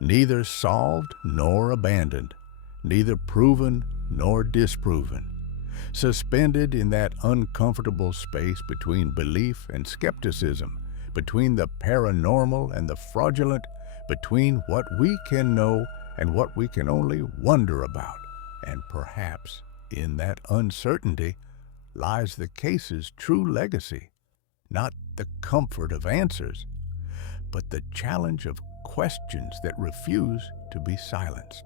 neither solved nor abandoned, neither proven nor disproven, suspended in that uncomfortable space between belief and skepticism, between the paranormal and the fraudulent, between what we can know and what we can only wonder about. And perhaps in that uncertainty lies the case's true legacy, not the comfort of answers, but the challenge of questions that refuse to be silenced.